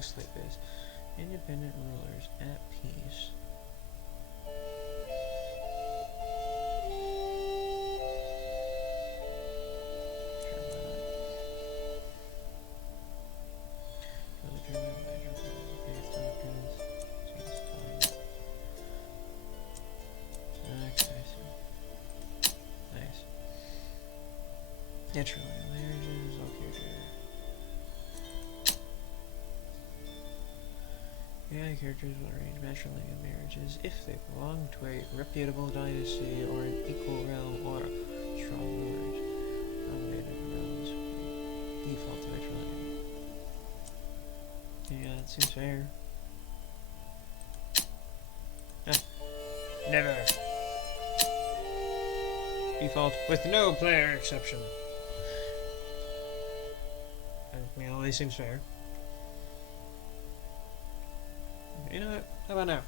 next clip is independent rulers at peace. Naturally, marriages, all characters. AI characters will arrange matrilineal marriages if they belong to a reputable dynasty or an equal realm or strong rulers. Dominated realms default to matrilineal. Yeah, that seems fair. Never. Default with no player exception. I mean, all these seems fair. You know what? How about now?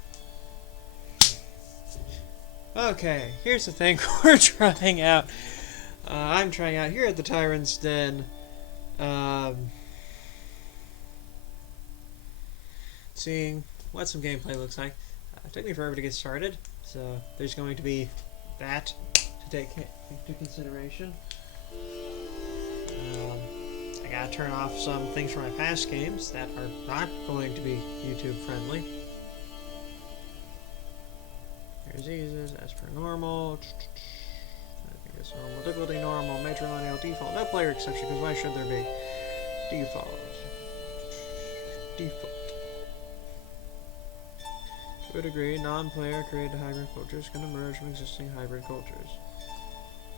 Okay, here's the thing we're trying out. I'm trying out here at the Tyrant-Den. Seeing what some gameplay looks like. It took me forever to get started, so there's going to be that to take into consideration. I gotta turn off some things from my past games that are not going to be YouTube friendly. There's eases, as per normal. I think it's normal. Difficulty normal, matrilineal default. No player exception, because why should there be? Default. Default. To a degree, non-player created hybrid cultures can emerge from existing hybrid cultures.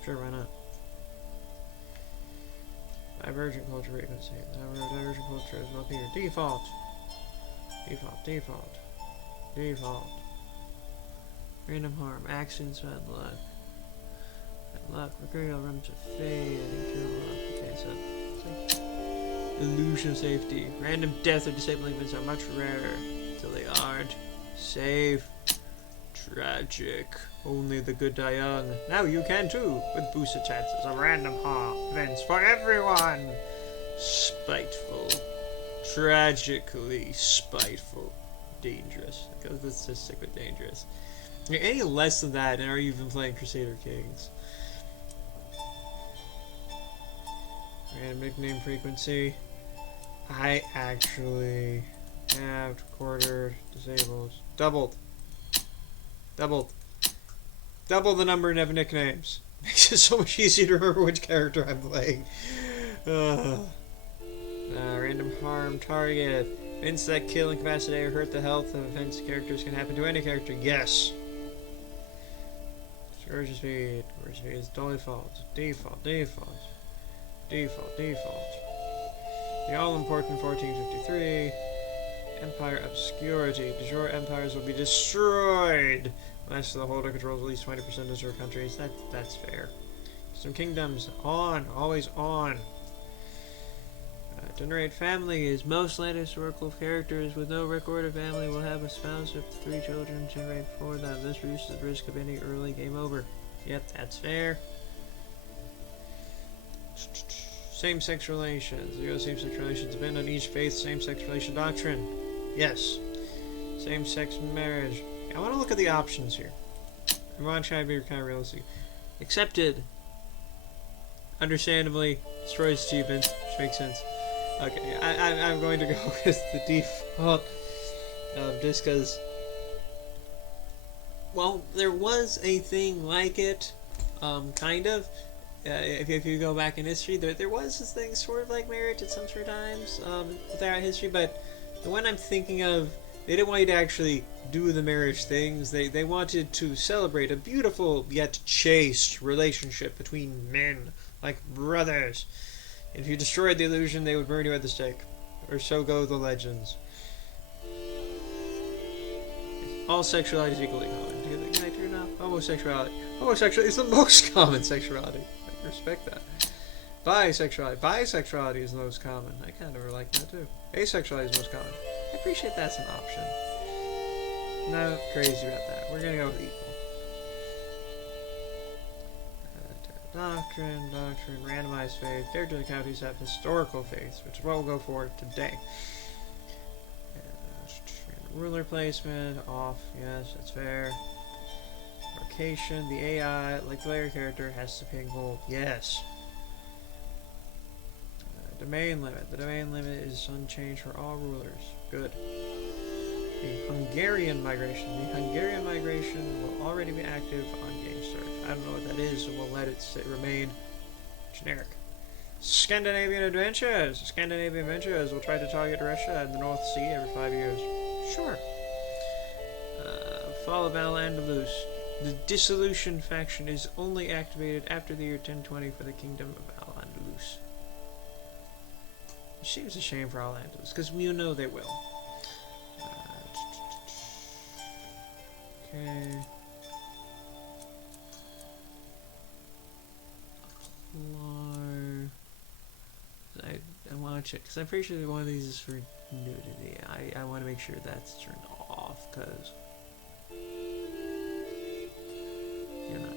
Sure, why not? Divergent culture frequency. The number of divergent cultures will appear. Default. Default. Default. Default. Random harm. Accidents and luck. And luck. Mercurial realms of fate. Okay, so. Illusion of safety. Random death or disabling events are much rarer until they aren't. Safe. Tragic. Only the good die young. Now you can too, with boosted chances of random harm events for everyone. Spiteful. Tragically spiteful. Dangerous. Let's just stick with dangerous. Any less than that, and are you even playing Crusader Kings? Random nickname frequency. I actually have quartered, disabled, doubled. Double the number of nicknames. Makes it so much easier to remember which character I'm playing. Random harm target. Events that kill, incapacitate, or hurt the health of events characters can happen to any character. Yes. Scourge speed. Scourge speed is default. Default. Default. Default. Default. The all-important 1453. Empire obscurity. De jure empires will be destroyed unless the holder controls at least 20% of your countries. That's fair. Some kingdoms on, always on. Generate family is most land historical characters with no record of family will have a spouse of 3 children. Generate 4 that this reduces the risk of any early game over. Yep, that's fair. Same-sex relations. Zero same-sex relations depend on each faith's same-sex relation doctrine. Yes. Same-sex marriage. I want to look at the options here. I want to try to be kind of realistic. Accepted. Understandably, destroys achievements, which makes sense. Okay, I'm going to go with the default. Just because... Well, there was a thing like it. Kind of. If you go back in history, there was this thing sort of like marriage at some sort of times throughout history, but the one I'm thinking of, they didn't want you to actually do the marriage things. They wanted to celebrate a beautiful yet chaste relationship between men, like brothers. If you destroyed the illusion, they would burn you at the stake. Or so go the legends. All sexuality is equally common. Can I turn off? Homosexuality. Homosexuality is the most common sexuality. I respect that. Bisexuality. Bisexuality is the most common. I kind of like that too. Asexuality is most common. I appreciate that's an option. Not crazy about that. We're gonna go with equal. Doctrine, randomized faith. Characters and counties have historical faiths, which is what we'll go for today. Ruler placement, off. Yes, that's fair. Location, the AI, like the player character, has to pay gold. Yes. Domain limit. The domain limit is unchanged for all rulers. Good. The Hungarian migration. The Hungarian migration will already be active on game start. I don't know what that is, so we'll let it remain generic. Scandinavian adventures. Scandinavian adventures will try to target Russia and the North Sea every 5 years. Sure. Fall of Al-Andalus. The Dissolution faction is only activated after the year 1020 for the Kingdom of Al-Andalus. It seems a shame for Al-Andalus, because we know they will. Okay. I want to check, because I'm pretty sure that one of these is for nudity. I want to make sure that's turned off, because, you know,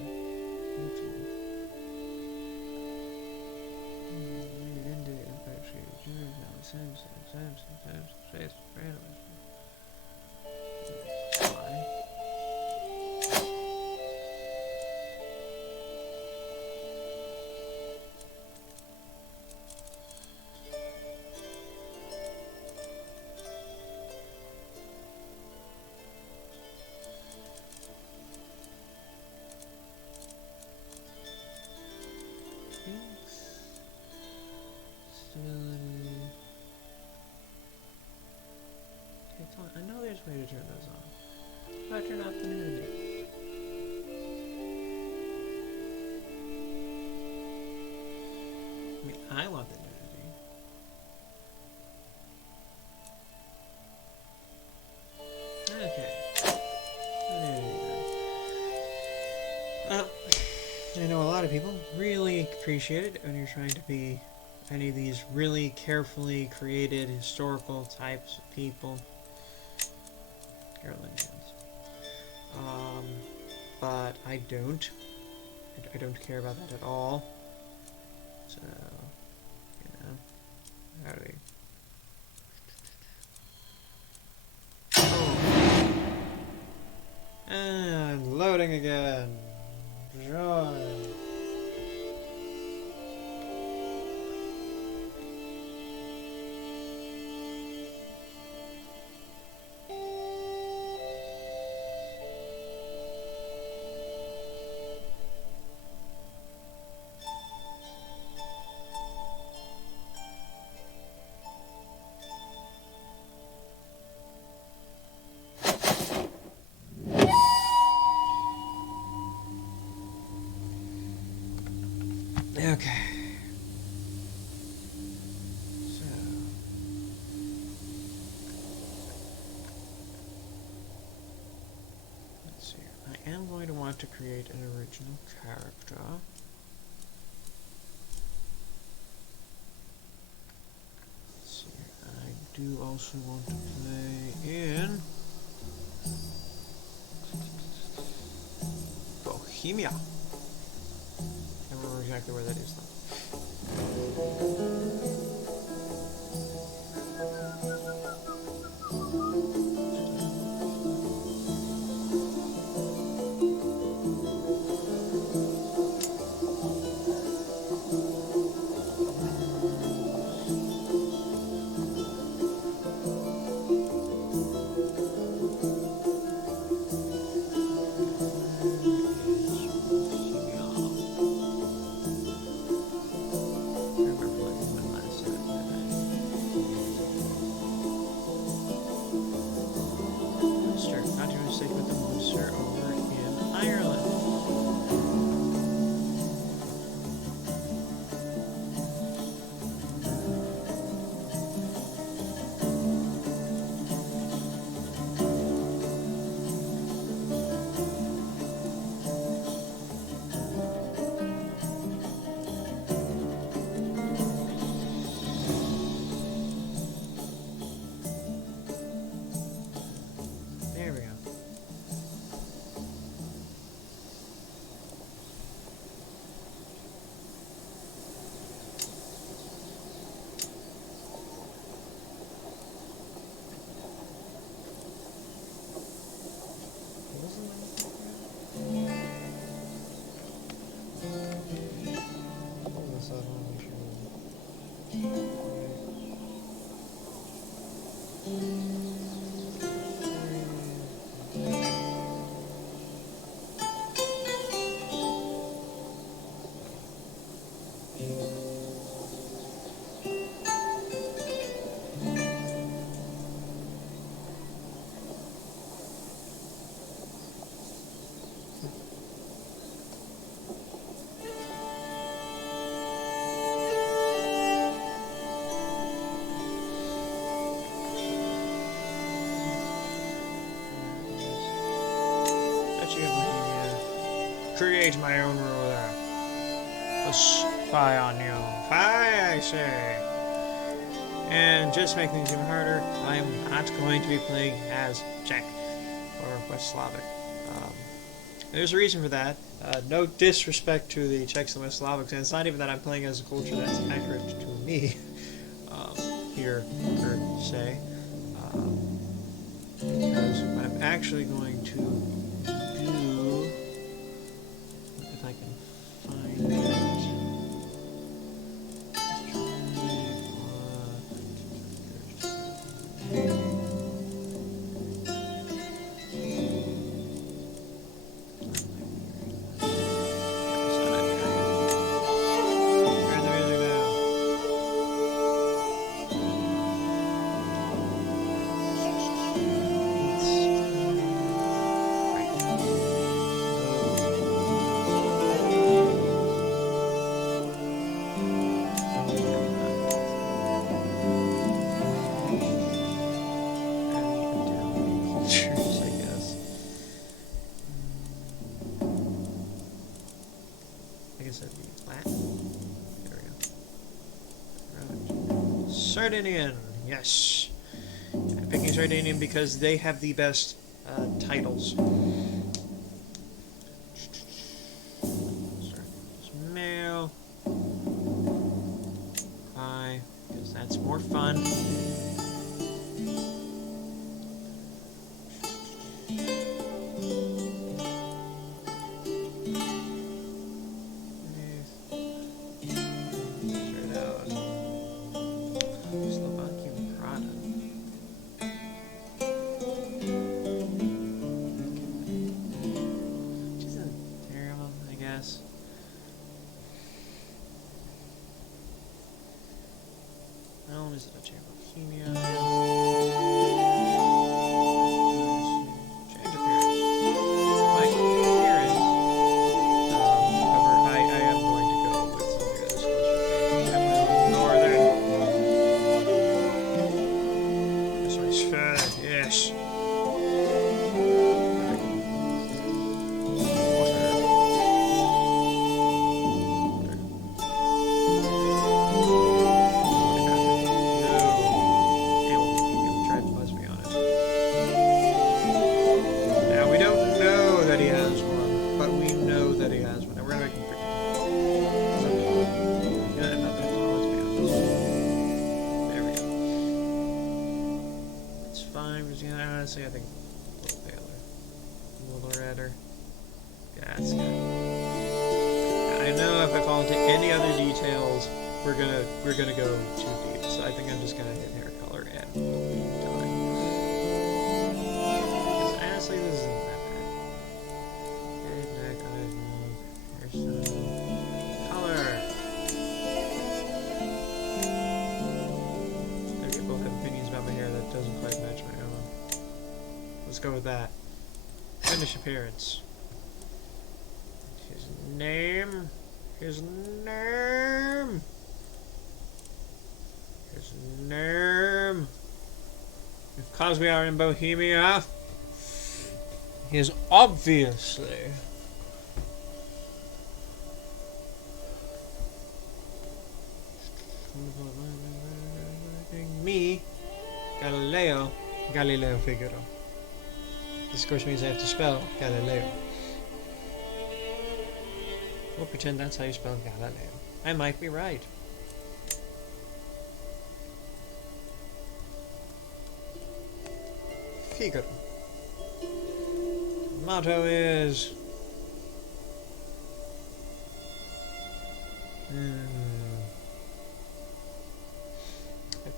I know there's a way to turn those on. How do I turn off the nudity? I mean, I want the nudity. Okay. Well, I know a lot of people really appreciate it when you're trying to be any of these really carefully created historical types of people. Carolingians. But I don't. I don't care about that at all. So, you know, how do we... Oh. And loading again. Joy. Okay. So. Let's see. I am going to want to create an original character. Let's see. I do also want to play in Bohemia. I don't remember exactly where that is though. create my own ruler. A spy on you. Spy, I say. And just to make things even harder, I am not going to be playing as Czech or West Slavic. There's a reason for that. No disrespect to the Czechs and West Slavics, and it's not even that I'm playing as a culture that's accurate to me here, per se. Because what I'm actually going to do, if I can find it. Sardinian, yes. I'm picking Sardinian because they have the best titles. Male. Hi, because that's more fun. Is it a chain of Bohemia? Change appearance. Like, appearance. However, I am going to go with something that's closer to northern. This one's fair, yes. Honestly, I think a little paler. A little redder. Yeah, that's good. I know if I fall into any other details, we're gonna go too deep. So I think I'm just gonna hit hair color and dye. Because honestly, this isn't that bad. Head, neck, eyes, mouth, hairstyle, color. Other people have opinions about my hair that doesn't quite match my own. Let's go with that. Finish appearance. His name. His name. His name. Because we are in Bohemia, he is obviously me, Galileo Figaro. This of course means I have to spell Galileo. We'll pretend that's how you spell Galileo. I might be right. Figaro. The motto is...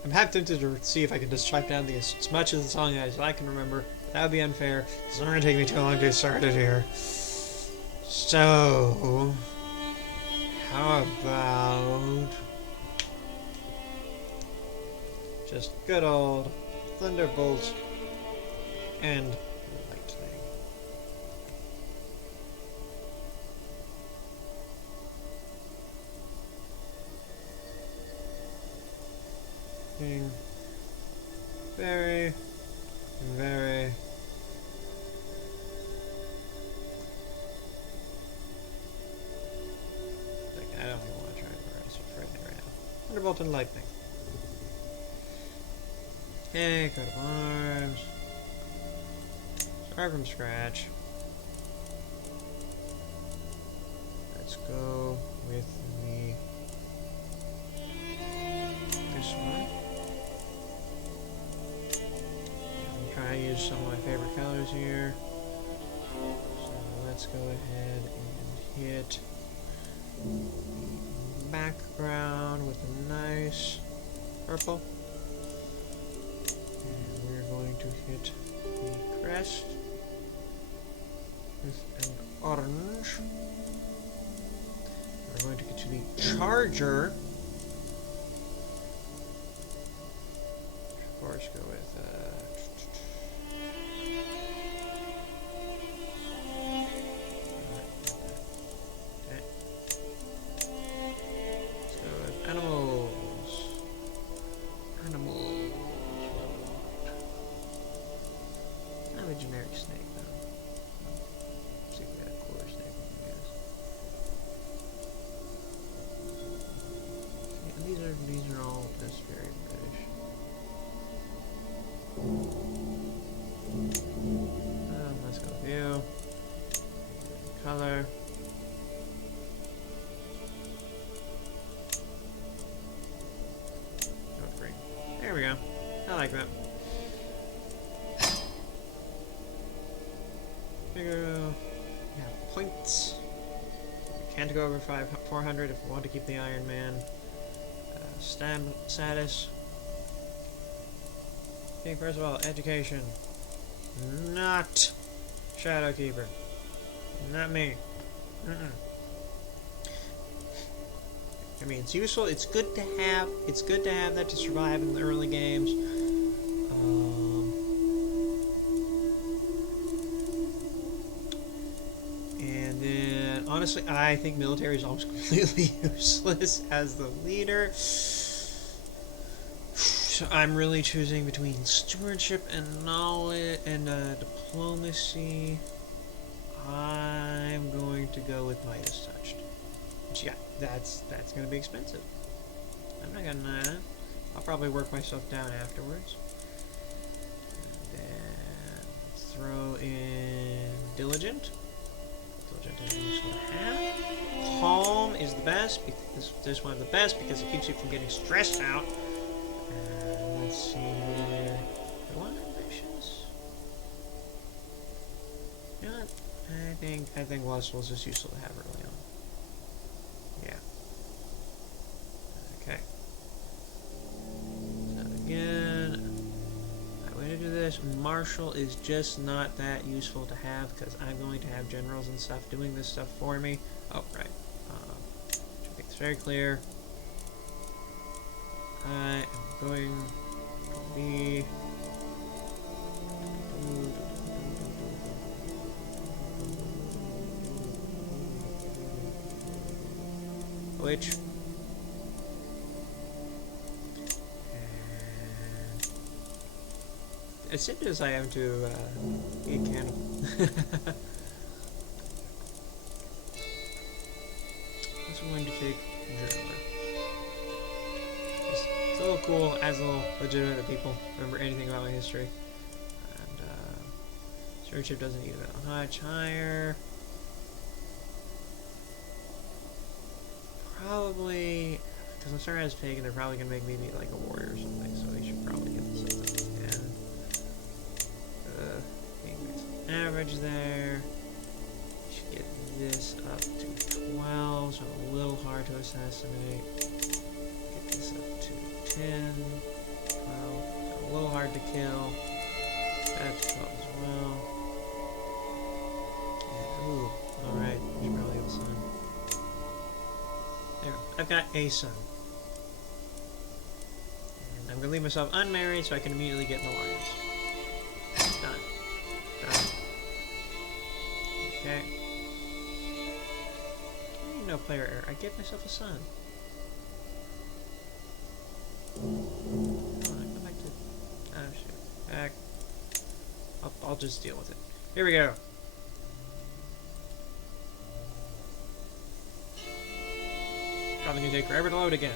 I'm half tempted to see if I can just type down as much of the song as I can remember. That would be unfair. It's not going to take me too long to start it here. So, how about just good old thunderbolt and lightning? Being very, very Thunderbolt and lightning. Okay, coat of arms. Start from scratch. Let's go with this one. I'm trying to use some of my favorite colors here. So let's go ahead and hit the background with a nice purple. And we're going to hit the crest with an orange. We're going to get to the charger. Of course, go with let's go with animals. Animals. Not a generic snake though. Let's see if we got a cooler snake one, I guess. Yeah, these are all just very British. Let's go view. Color. Go green. There we go. I like that. Figaro. Yeah, points. We can't go over 400 if we want to keep the Iron Man status. Okay, first of all, education. Not Shadowkeeper. Not me. I mean, it's useful. It's good to have. It's good to have that to survive in the early games. And then, honestly, I think military is almost completely useless as the leader. So I'm really choosing between stewardship and knowledge and diplomacy. I'm going to go with Midas Touched. Which, yeah, that's going to be expensive. I'm not going to. I'll probably work myself down afterwards. And then throw in Diligent. Diligent is useful to have. Calm is the best. This is one of the best because it keeps you from getting stressed out. Let's see here. Do I want ambitions? You know what? I think Lust was just useful to have early on. Yeah. Okay. So again, I'm going to do this. Marshal is just not that useful to have because I'm going to have generals and stuff doing this stuff for me. Oh, right. To make this very clear, I am going to be which as soon as I am to eat cannibal. Also going to take journaler. It's a little cool, as a little legitimate that people remember anything about my history. And stewardship doesn't need that much higher. Probably, because I'm starting as pagan, they're probably going to make me like a warrior or something, so we should probably get this up to 10. Average there. We should get this up to 12, so a little hard to assassinate. Get this up to 10, 12, so a little hard to kill. That's 12 as well. Yeah, ooh, alright, we should probably get the sun. There, I've got a son. And I'm going to leave myself unmarried so I can immediately get in the alliance. Done. Done. Okay. No player error. I get myself a son. Come on, go back to... Oh, shoot. Back. I'll just deal with it. Here we go. Probably gonna take forever to load again.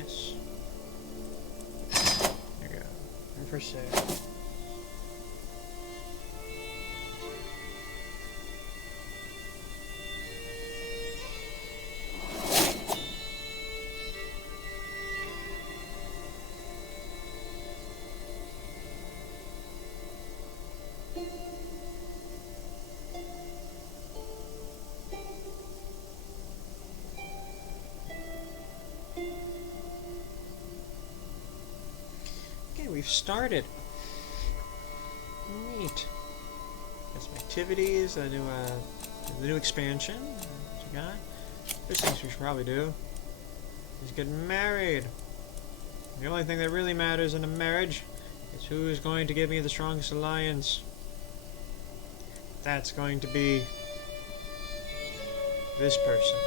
Yes. There you go. And for sale. Okay, we've started. Neat. Got some activities, the new expansion. What you got? There's things we should probably do. He's getting married. The only thing that really matters in a marriage is who is going to give me the strongest alliance. That's going to be this person.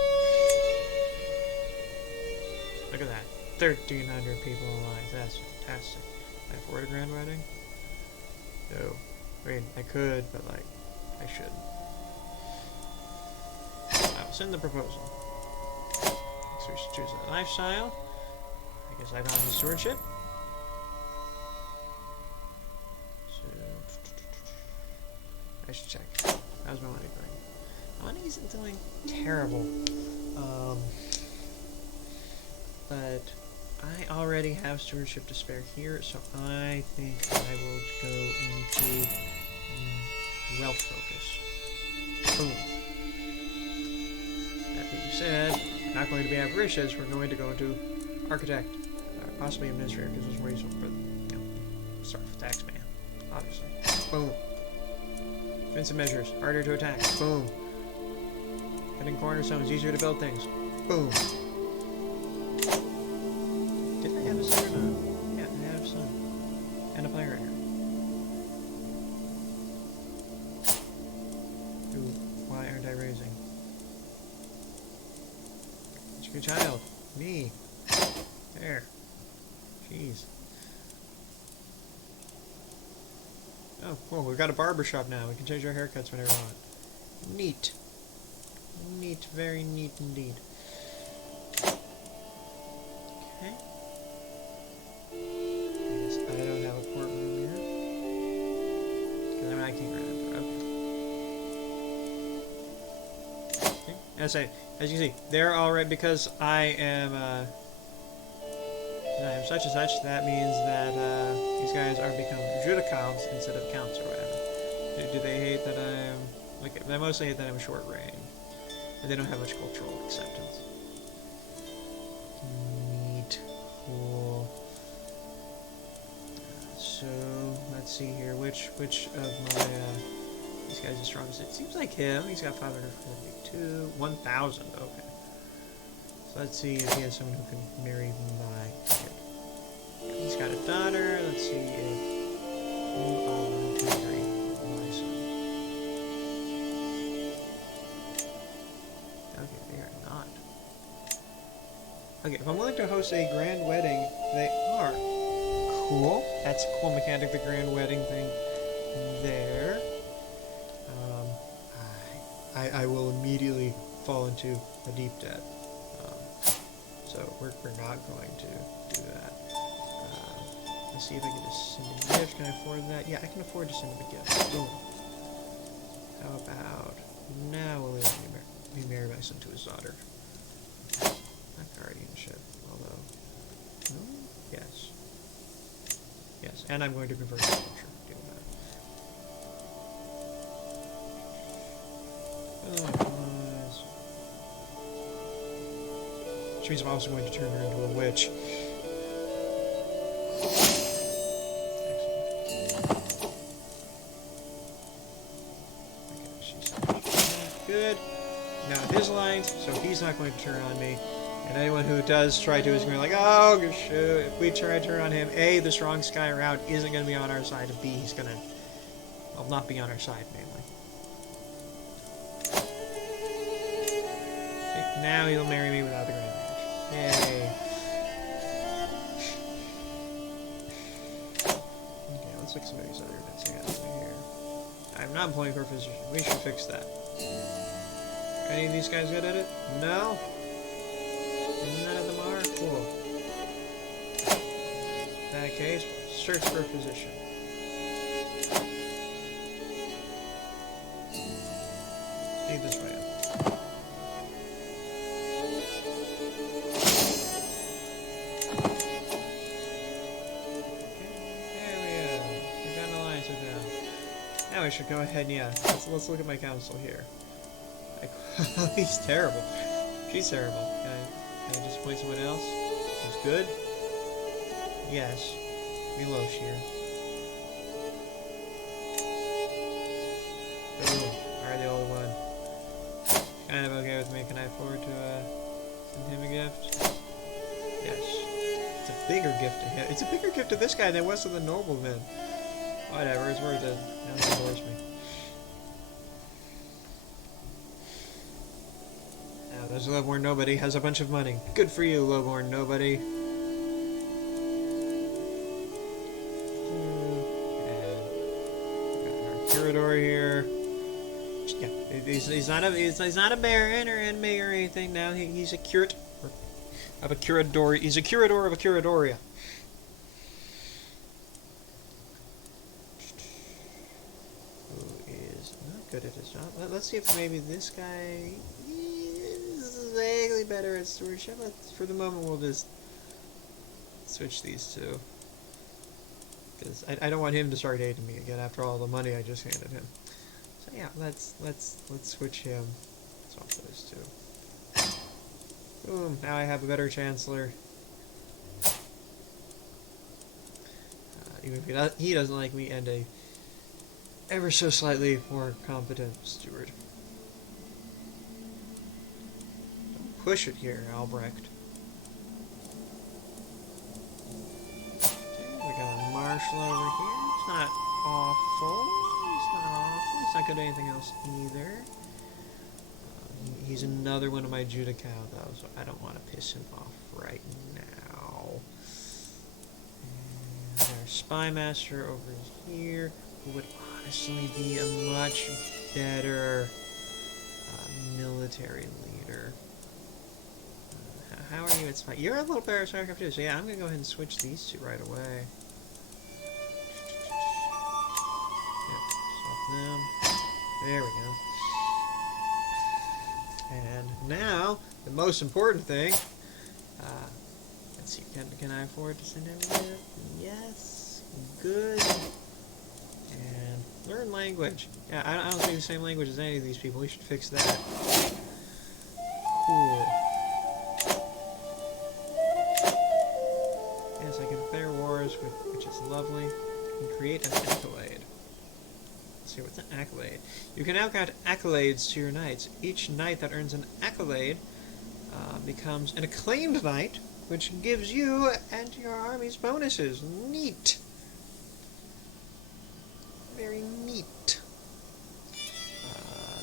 Look at that. 1,300 people alive. That's fantastic. Can I afford a grand wedding? No. I mean, I could, but like, I shouldn't. I'll send the proposal. So we should choose a lifestyle. I guess I found the stewardship. So I should check. How's my money going? My money isn't doing terrible. But I already have stewardship to spare here, so I think I will go into wealth focus. Boom. That being said, we're not going to be avaricious. We're going to go into architect, possibly administrator, because it's more useful for start with tax man, obviously. Boom. Defensive measures, harder to attack. Boom. Cutting cornerstones, easier to build things. Boom. Did I have a son or not? Yeah, I have a son. And a player here. Ooh, why aren't I raising? It's your child. Me. There. Jeez. Oh, cool. We've got a barber shop now. We can change our haircuts whenever we want. Neat. Neat. Very neat indeed. Okay. I guess I don't have a courtroom here. Because I can't grant it. Okay. As you can see, they're already, because I am such and such, that means that these guys are become judicants instead of counts or whatever. Do they hate that I'm... Like, they mostly hate that I'm short reign. And they don't have much cultural acceptance. Neat. Cool. So, let's see here. Which of my... these guys are strongest? It seems like him. He's got 542. 1,000. Okay. So let's see if he has someone who can marry my kid. He's got a daughter. Let's see if you are willing to marry my son. Okay, they are not. Okay, if I'm willing to host a grand wedding, they are. Cool. That's a cool mechanic, the grand wedding thing there. I will immediately fall into a deep debt. So we're not going to do that. Let's see if I can just send him a gift. Can I afford that? Yeah, I can afford to send him a gift. Boom. How about now we'll be married by son to his daughter. Not guardianship, although yes. Yes, and I'm going to convert to culture. Deal with that. Which means I'm also going to turn her into a witch. Good. Now his lines, so he's not going to turn on me. And anyone who does try to is going to be like, oh, shoot. If we try to turn on him, A, the strongest guy around isn't going to be on our side, and B, he's going to, well, not be on our side, mainly. Okay, now he'll marry me without the grand marriage. Yay. Okay, let's look at some of these other events I got over here. I'm not employing for a physician. We should fix that. Are any of these guys good at it? No? None of them are? Cool. In that case, search for a physician. Lead this way up. Okay, there we go. We've got an alliance with them. Now we should go ahead and, yeah, let's look at my council here. He's terrible. She's terrible. Can I just appoint someone else? Who's good? Yes. Milos here. Boom. Alright, the only one. Kind of okay with me. Can I afford to send him a gift? Yes. It's a bigger gift to him. It's a bigger gift to this guy than it was to the nobleman. Whatever, it's worth it. Now he divorced me. There's a lowborn nobody, has a bunch of money. Good for you, lowborn nobody. And our curador here. Yeah, he's not a baron or enemy or anything. Now he's a curate of a curador. He's a curador of a curadoria. Who is not good at his job? Let's see if maybe this guy vaguely better at stewardship. For the moment, we'll just switch these two, because I don't want him to start hating me again after all the money I just handed him. So yeah, let's switch him. Swap those two. Boom! Now I have a better chancellor. Even if he doesn't like me, and a ever so slightly more competent steward. Push it here, Albrecht. Okay, we got a marshal over here. It's not awful. It's not awful. It's not good at anything else either. He's another one of my Judical, though, so I don't want to piss him off right now. And our spy master over here, who would honestly be a much better military leader. How are you at spy? You're a little better at spycraft too, so yeah, I'm gonna go ahead and switch these two right away. Yep, swap them. There we go. And now, the most important thing. Let's see, can I afford to send him a gift? Yes. Good. And learn language. Yeah, I don't speak the same language as any of these people. We should fix that. Cool. Yes, I can declare wars, which is lovely. And create an accolade. Let's see, what's an accolade? You can now count accolades to your knights. Each knight that earns an accolade becomes an acclaimed knight, which gives you and your armies bonuses. Neat. Very neat.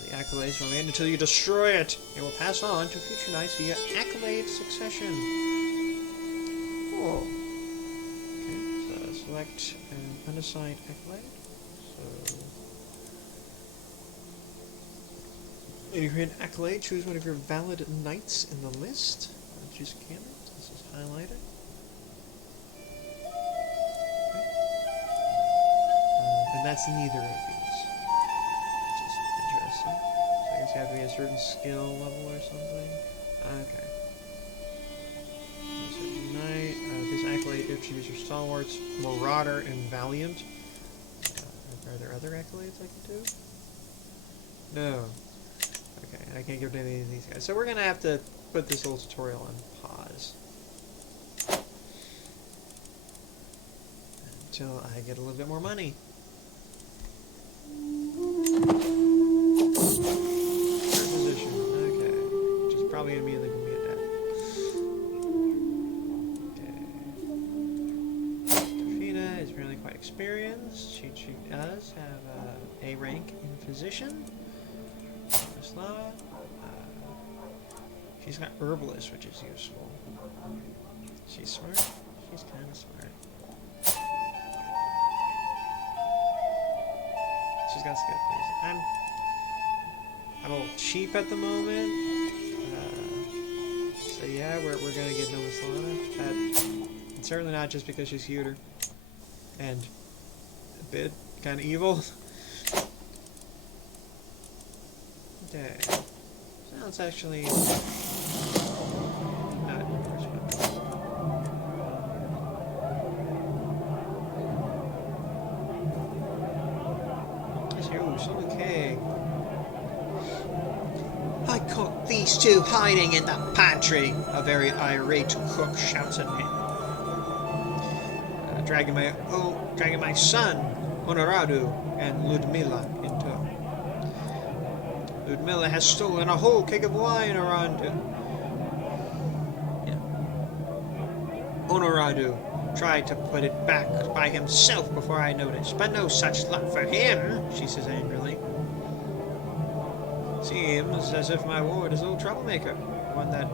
The accolades remain until you destroy it. It will pass on to future knights via accolade succession. Cool. Okay, so select an unassigned accolade. So, if you create an accolade, choose one of your valid knights in the list. Choose a candidate. This is highlighted. that's neither of these. Which is interesting. So I guess you have to be a certain skill level or something. Okay. Knight. This accolade attributes your stalwarts, marauder, and valiant. Are there other accolades I can do? No. Okay, I can't give any of these guys. So we're gonna have to put this little tutorial on pause until I get a little bit more money. Third position. Okay. Which is probably immediately gonna be a death. Is really quite experienced. She does have a rank in physician. She's got herbalist, which is useful. She's smart. She's kind of smart. She's got skill things. I'm a little cheap at the moment. So yeah, we're gonna get Novoslana. It's certainly not just because she's cuter. And a bit kind of evil. Okay. Sounds actually not worse. Oh, so okay. I caught these two hiding in the pantry. A very irate cook shouts at me. Dragging my son, Honorado, and Ludmilla in tow. Ludmilla has stolen a whole keg of wine around it. Yeah. Honorado tried to put it back by himself before I noticed, but no such luck for him, she says angrily. Seems as if my ward is a little troublemaker, one that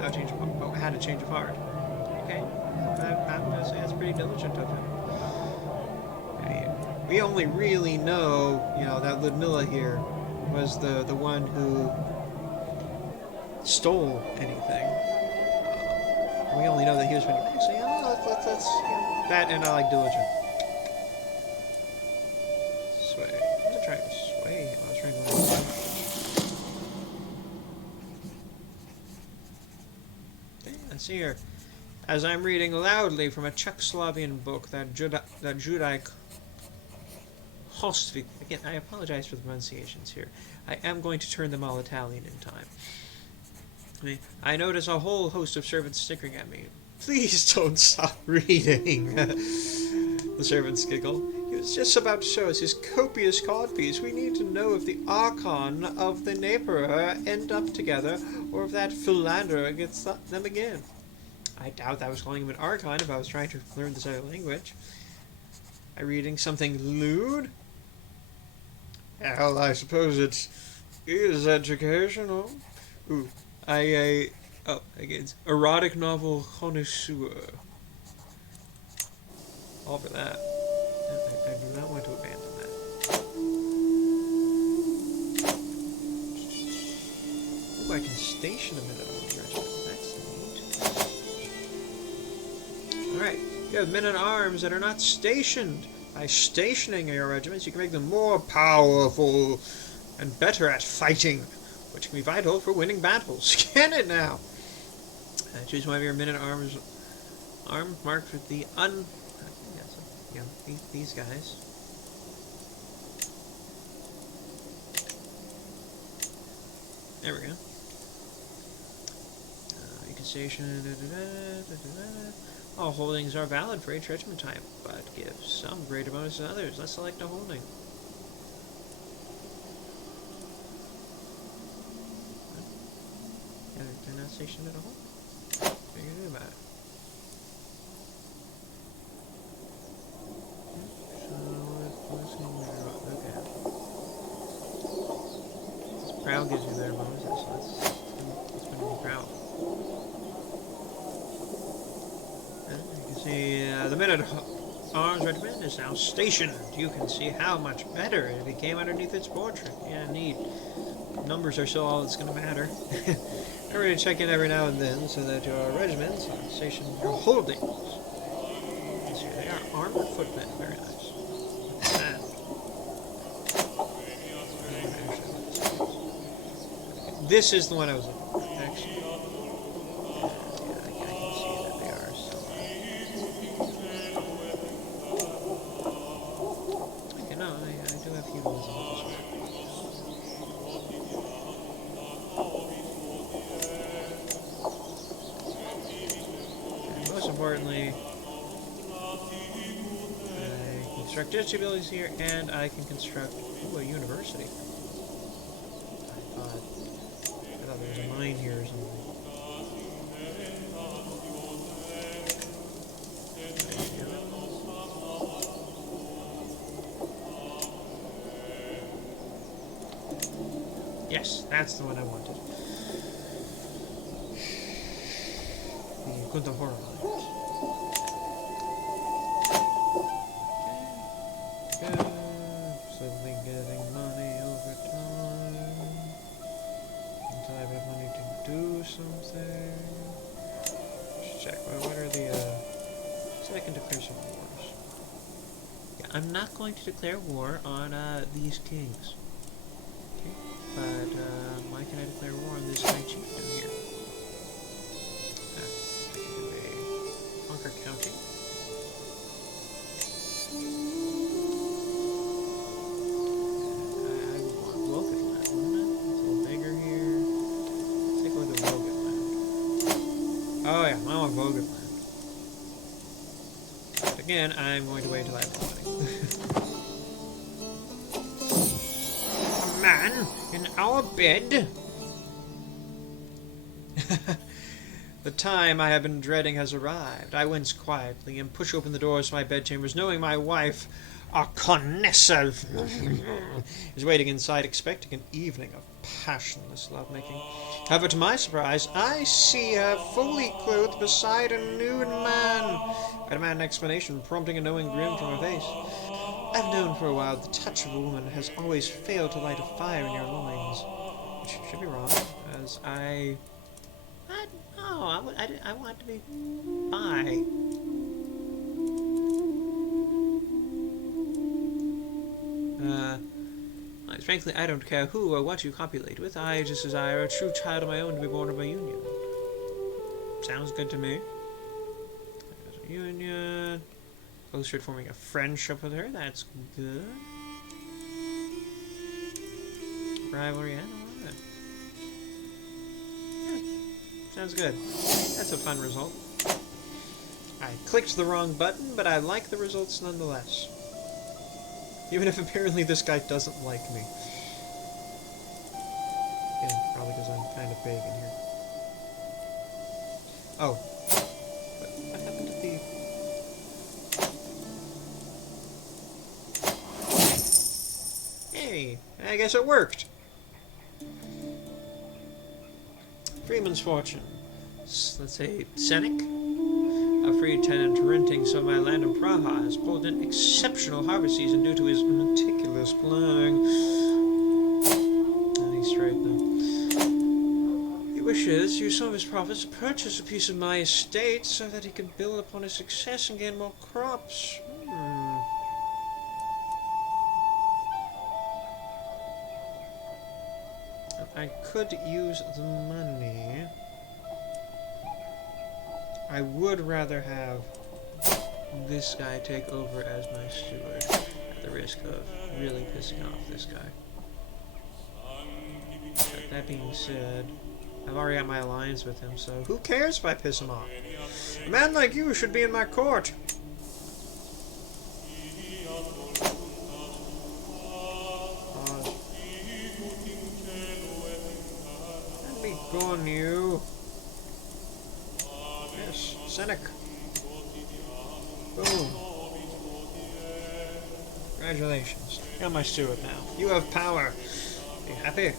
had a change of heart. Okay. I'm going to say that's pretty diligent of him. We only really know, that Ludmilla here was the one who stole anything. We only know that he was pretty big. So let's that, and I like diligent. Sway. I was trying to sway. I was trying to. Let's see here. As I'm reading loudly from a Czechoslovakian book, that Judaic Host. Again, I apologize for the pronunciations here. I am going to turn them all Italian in time. I notice a whole host of servants snickering at me. Please don't stop reading. The servants giggle. He was just about to show us his copious codpiece. We need to know if the Archon of the Naperer end up together, or if that philanderer gets them again. I doubt I was calling him an Archon if I was trying to learn this other language. Am I reading something lewd? Hell, I suppose it is educational. Ooh, again, it's erotic novel connoisseur. All for that. I do not want to abandon that. Ooh, I can station a minute on the regiment. That's neat. Alright, you have men-at-arms that are not stationed. By stationing your regiments, you can make them more powerful and better at fighting, which can be vital for winning battles. Can it now? Choose one of your men-at-arms marked with the these guys. There we go. You can station. All holdings are valid for each regiment type, but give some greater bonus than others. Let's select a holding. They're not stationed at all? What are you going to do about it? Okay. This prowl gives you better bonuses, so let's put in prowl. The men-at-arms regiment is now stationed. You can see how much better it became underneath its portrait. Yeah, neat. Numbers are still all that's going to matter. Remember to check in every now and then so that your regiments are stationed your holdings. Here they are, armored footmen. Very nice. This is the one I was looking for. Excellent. Yeah, I can see that they are still alive. Okay, no, I do have feudalism with this one. And most importantly, I can construct disabilities here, and I can construct a university. I thought there was a mine here or something. Yes, that's the one I wanted. The Kunta Horror Mines. Slowly getting money over time until I have money to do something. Let's check. What are the? So I can declare some wars. Yeah, I'm not going to declare war on these kings. Okay, but why can I declare war on this high chieftain here? I can do a conquer county. Oh yeah, I want Vogan land. But again, I'm going to wait until I have money. A man in our bed? The time I have been dreading has arrived. I wince quietly and push open the doors to my bedchambers, knowing my wife, a connoisseur, is waiting inside, expecting an evening of passionless lovemaking. However, to my surprise, I see her fully clothed beside a nude man. I demand an explanation, prompting a knowing grin from her face. I've known for a while the touch of a woman has always failed to light a fire in your loins. Which should be wrong, as I want to be bi. Frankly, I don't care who or what you copulate with. I just desire a true child of my own to be born of my union. Sounds good to me. There's a union. Closer to forming a friendship with her. That's good. Rivalry, I don't know. Yeah, sounds good. That's a fun result. I clicked the wrong button, but I like the results nonetheless. Even if apparently this guy doesn't like me. Yeah, probably because I'm kind of big in here. Oh. But what happened to the... Hey, I guess it worked. Freeman's fortune. Let's say Senek. A free tenant renting some of my land in Praha has pulled an exceptional harvest season due to his meticulous planning. And he's straight though. He wishes to use some of his profits to purchase a piece of my estate so that he can build upon his success and gain more crops. I could use the money. I would rather have this guy take over as my steward at the risk of really pissing off this guy. But that being said, I've already got my alliance with him, so who cares if I piss him off? A man like you should be in my court. Let me go on you. Yes, Senek. Boom. Congratulations. You're my steward now. You have power. Are you happy?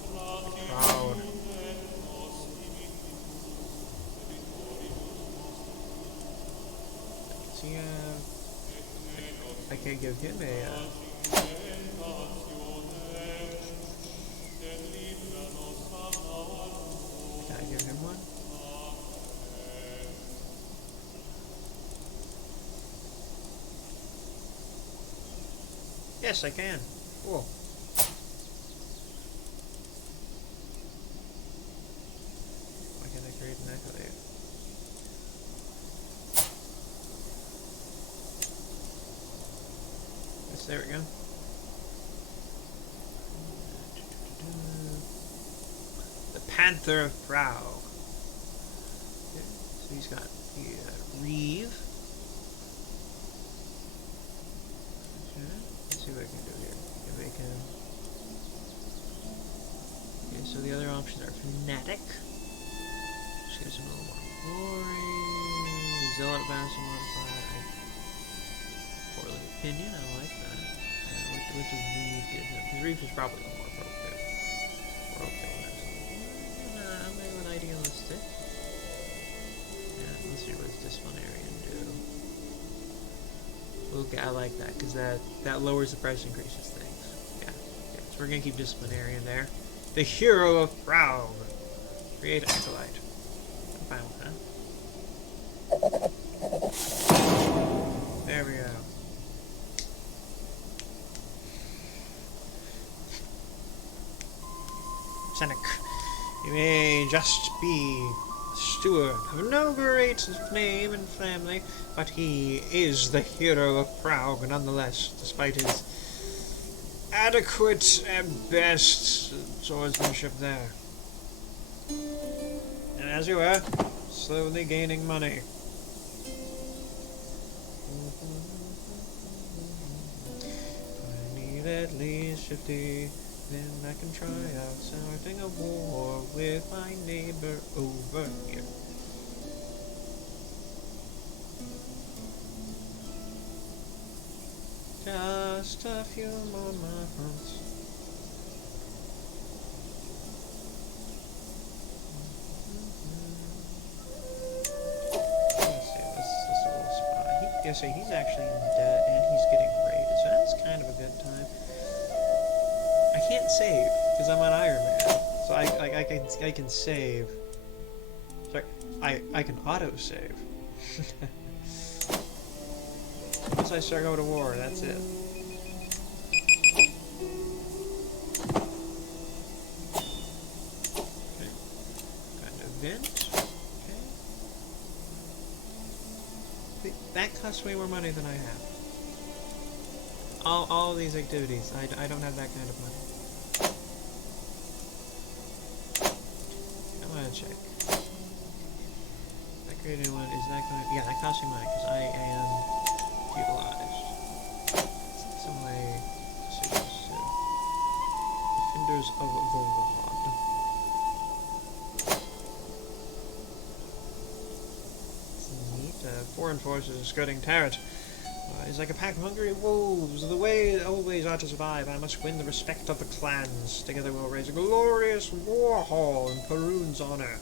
Proud. See, I can't give him a, Can I give him one? Yes, I can. Cool. There we go. The Panther of Prague. Okay, so he's got Reeve. Okay, let's see what I can do here. If I can. Okay, so the other options are Fanatic. Just gives him a little more glory. Zealot Vassal modifier. Poorly Opinion, I like that. What does Reeve give him? Because Reeve is probably a little more appropriate. We're okay with that. I'm going to go with Idealistic. Yeah, let's see what Disciplinarian do. Okay, I like that, because that lowers the price increases things. Yeah, so we're going to keep Disciplinarian there. The Hero of Prague. Create Acolyte. I'm fine with that. There we go. Seneca, you may just be steward of no great name and family, but he is the hero of Prague nonetheless, despite his adequate at best swordsmanship there. And as you were, slowly gaining money. I need at least 50. Then I can try out starting a war with my neighbor over here. Just a few more months. Let's see, let's do a little spy. He's actually in debt and he's getting raided, so that's kind of a good time. I can't save because I'm on Iron Man, so I can save. Sorry, I can auto save. Once I start going to war, that's it. Okay, got an event. Okay, that costs way more money than I have. All of these activities, I don't have that kind of money. I'm gonna check. If I create a new one, is that going to... Yeah, that costs me money, because I am feudalized. Some way to see this too. Defenders of Volvod. Neat. Foreign forces skirting Tyrant. It's like a pack of hungry wolves. The way it always ought to survive, I must win the respect of the clans. Together we'll raise a glorious war hall in Perun's honor.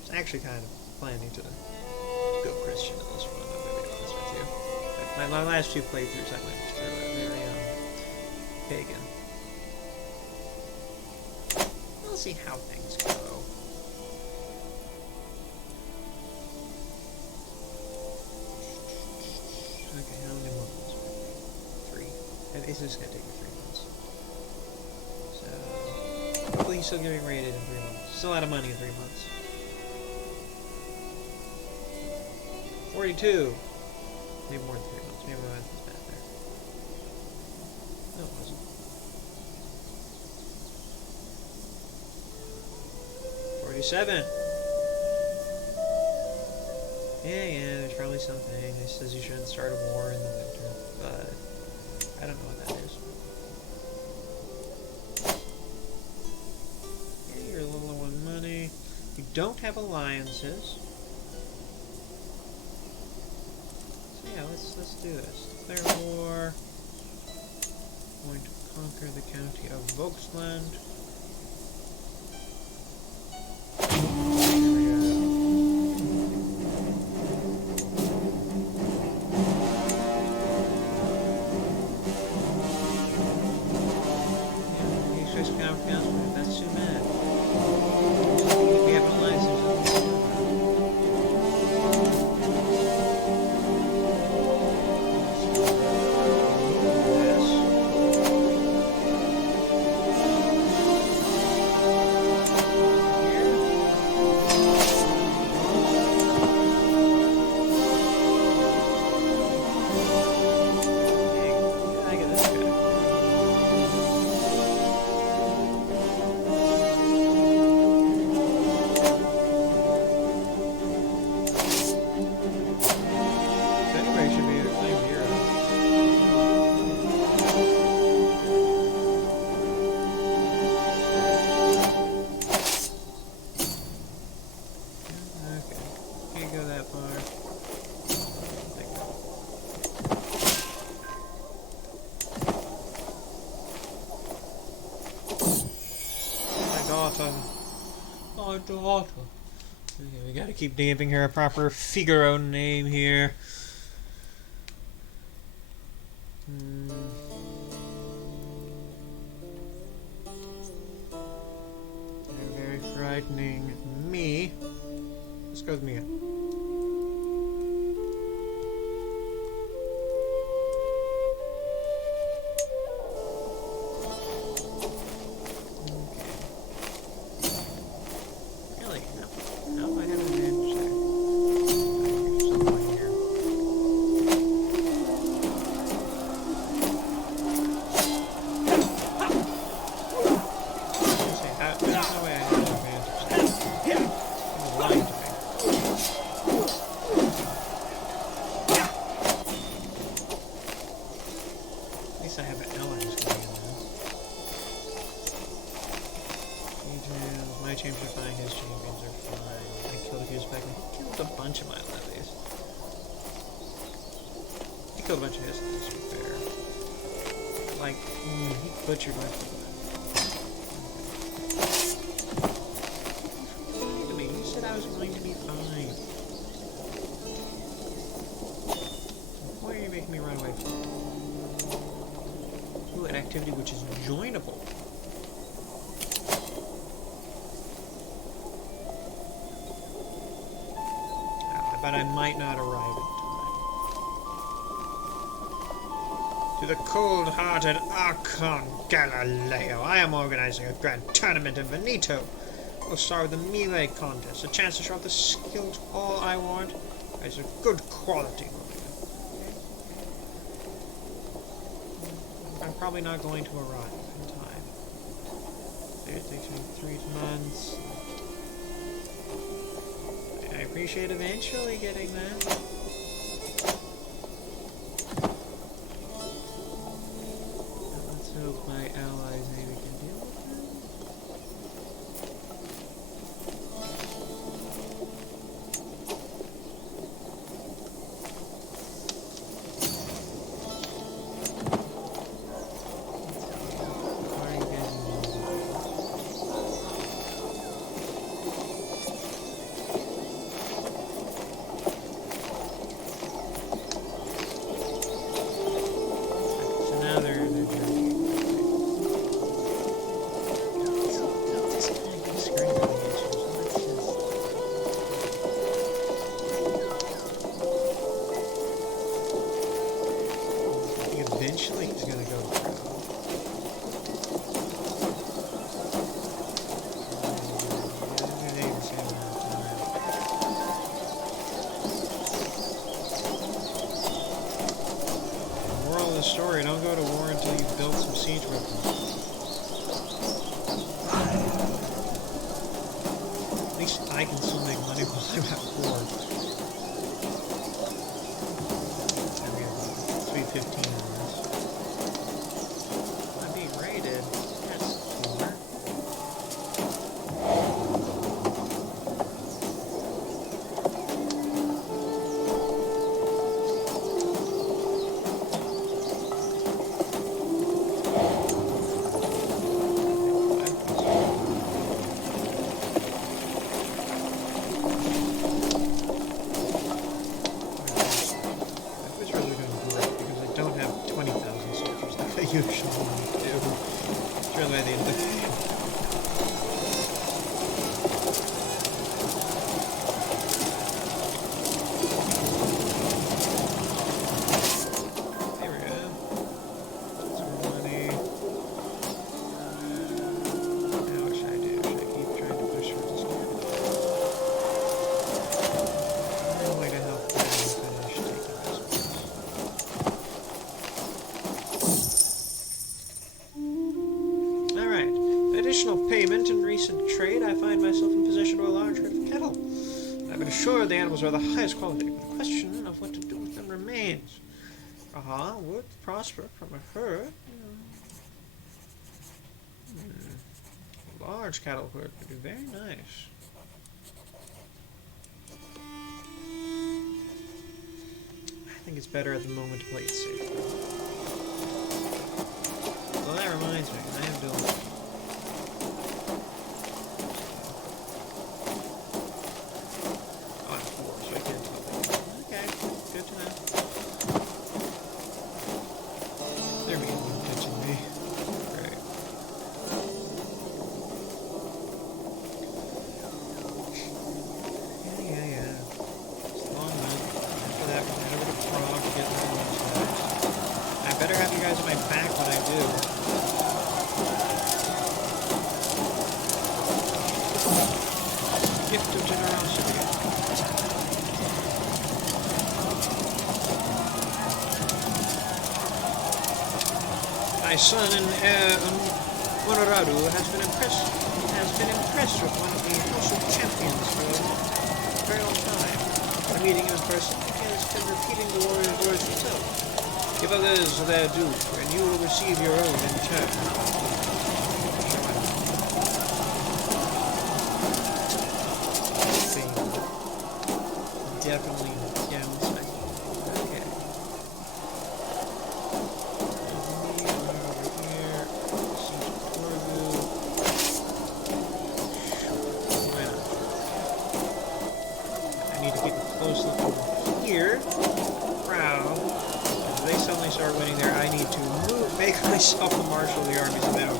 It's actually kind of planning to go Christian in this one, I'm going to be honest with you. My last two playthroughs I went through are very pagan. We'll see how things go. Okay, how many more months? 3. It's just gonna take me 3 months. So, hopefully he's still getting raided in 3 months. Still out of money in 3 months. 42! Maybe more than 3 months. Maybe my math was bad there. No, it wasn't. 47! Yeah, there's probably something that says you shouldn't start a war in the winter, but I don't know what that is. Yeah, you're a little low on money. You don't have alliances. So yeah, let's do this. Declare war. Going to conquer the county of Volksland. daughter. Okay, we gotta keep giving her a proper Figaro name here. They're very frightening. Me. Let's go with Mia. Killed a bunch of his, to be fair. Like, he butchered my food. To me, you said I was going to be fine. Why are you making me run away from it? Ooh, an activity which is joinable. But I might not arrive in time. To the cold-hearted Archon Galileo, I am organizing a grand tournament in Veneto. We'll start with a melee contest, a chance to show off the skills. All I want is a good quality. I'm probably not going to arrive in time. It takes me 3 months. I appreciate eventually getting that. Let's hope my allies maybe can deal with eventually he's gonna go through. Moral of the story, don't go to war until you've built some siege weapons. At least I can still make money while I'm at war. 315 on this. I'm being raided. That's cooler. Usually do. It's really the end of the game. There we go. Some money. Now what should I do? Should I keep trying to push for this game? No way to help them finish taking this additional payment and recent trade, I find myself in possession of a large herd of cattle. I've been assured the animals are the highest quality, but the question of what to do with them remains. Would prosper from a herd. A large cattle herd would be very nice. I think it's better at the moment to play it safe. Well, that reminds me, I am building. frog to get rid of these guys. I better have you guys at my back when I do. Gift of generosity. My son and heir Honoradu has been impressed with one of the House of Champions for a very long time. On meeting him in person, he has been repeating the warrior's words himself. Give others their due, and you will receive your own in turn. Definitely gems. Okay. Over here. I need to keep a close look over here. Wow. If they suddenly start winning there, I need to make myself the marshal of the armies of Battle.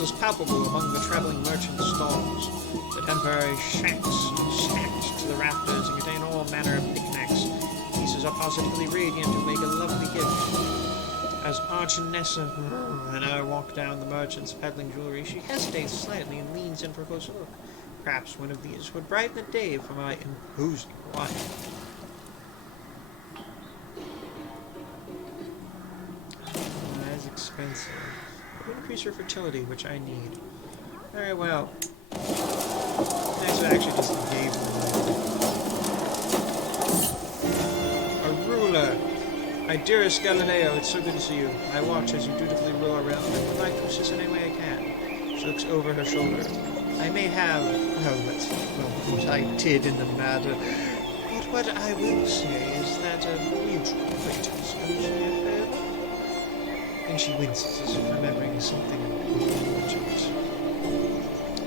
Was palpable among the traveling merchants' stalls. The temporary shacks stacked to the rafters and contain all manner of knickknacks. Pieces are positively radiant and make a lovely gift. As Archinessa and I walk down the merchants peddling jewelry, she hesitates slightly and leans in for a closer look. Perhaps one of these would brighten the day for my imposing wife. That's expensive. Increase her fertility, which I need. Very well. Next, I actually just gave them a ruler. My dearest Galileo, it's so good to see you. I watch as you dutifully rule our realm and would like to assist in any way I can. She looks over her shoulder. I may have, what I did in the matter, but what I will say is that a mutual acquaintance owes me a favor. And she winces as if remembering something important.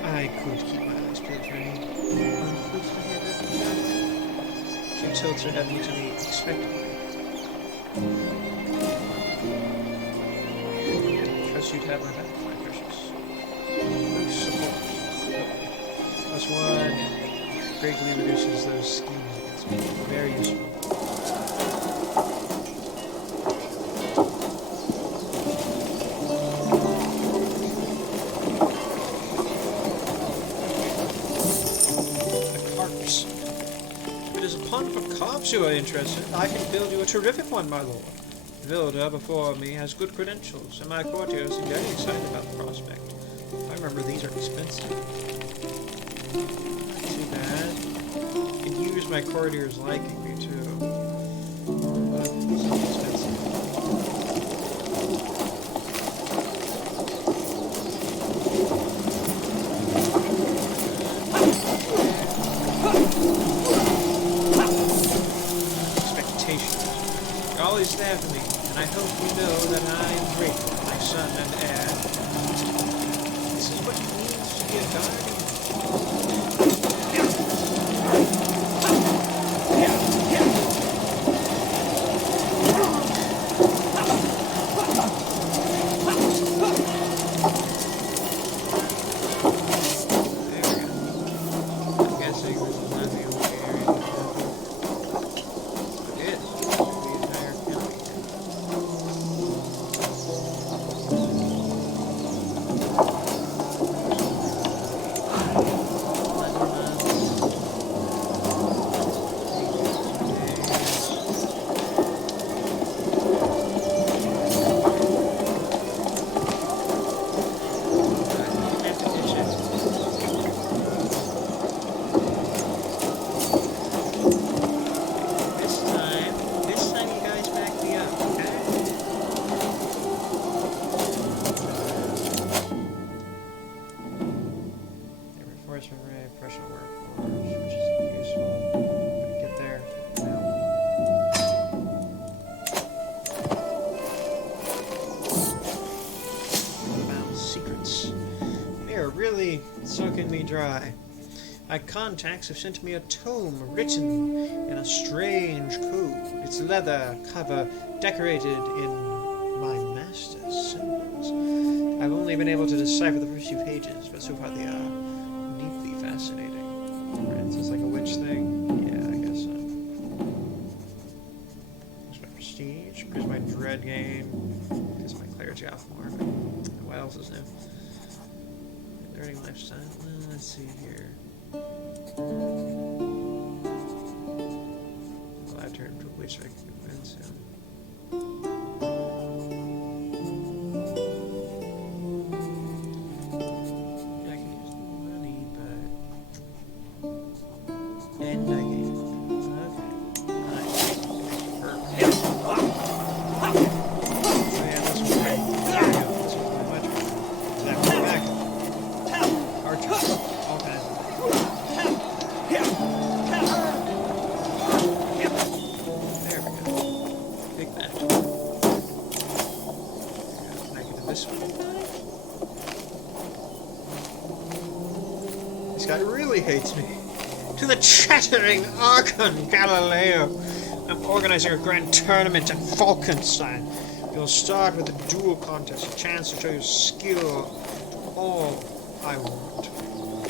I could keep my eyes peeled for any uncouth behavior. She tilts her head to me expectantly. Trust you to have my back, my precious. No support. Plus one greatly reduces those schemes against me. Very useful. If you are interested, I can build you a terrific one, my lord. The builder before me has good credentials, and my courtiers seem very excited about the prospect. I remember these are expensive. Not too bad. I can use my courtiers liking me too. But it's not expensive. Always there for me, and I hope you know that I am grateful for my son and heir. This is what it means to be a guardian. reinforcement array, professional workforce, which is useful. Get there. About secrets. They are really sucking me dry. My contacts have sent me a tome written in a strange code. Its leather cover decorated in my master's symbols. I've only been able to decipher the first few pages, but so far they are deeply fascinating. Right, so it's like a witch thing? Yeah, I guess so. Here's my prestige. Here's my dread gain. Here's my clarity off more. What else is new? Learning lifestyle. Let's see here. Well, I've turned to a witch so I can convince him. Yeah, I can use the money, but... And I gave it. Okay. Nice. Perfect. Oh yeah, this was great. There we go. This was much better. So that went back. Archer. All kinds of things. There we go. Big match. Can I get to this one? This guy really hates me. To the chattering Archon Galileo! I'm organizing a grand tournament at Falkenstein. You'll start with a duel contest, a chance to show your skill. All I want.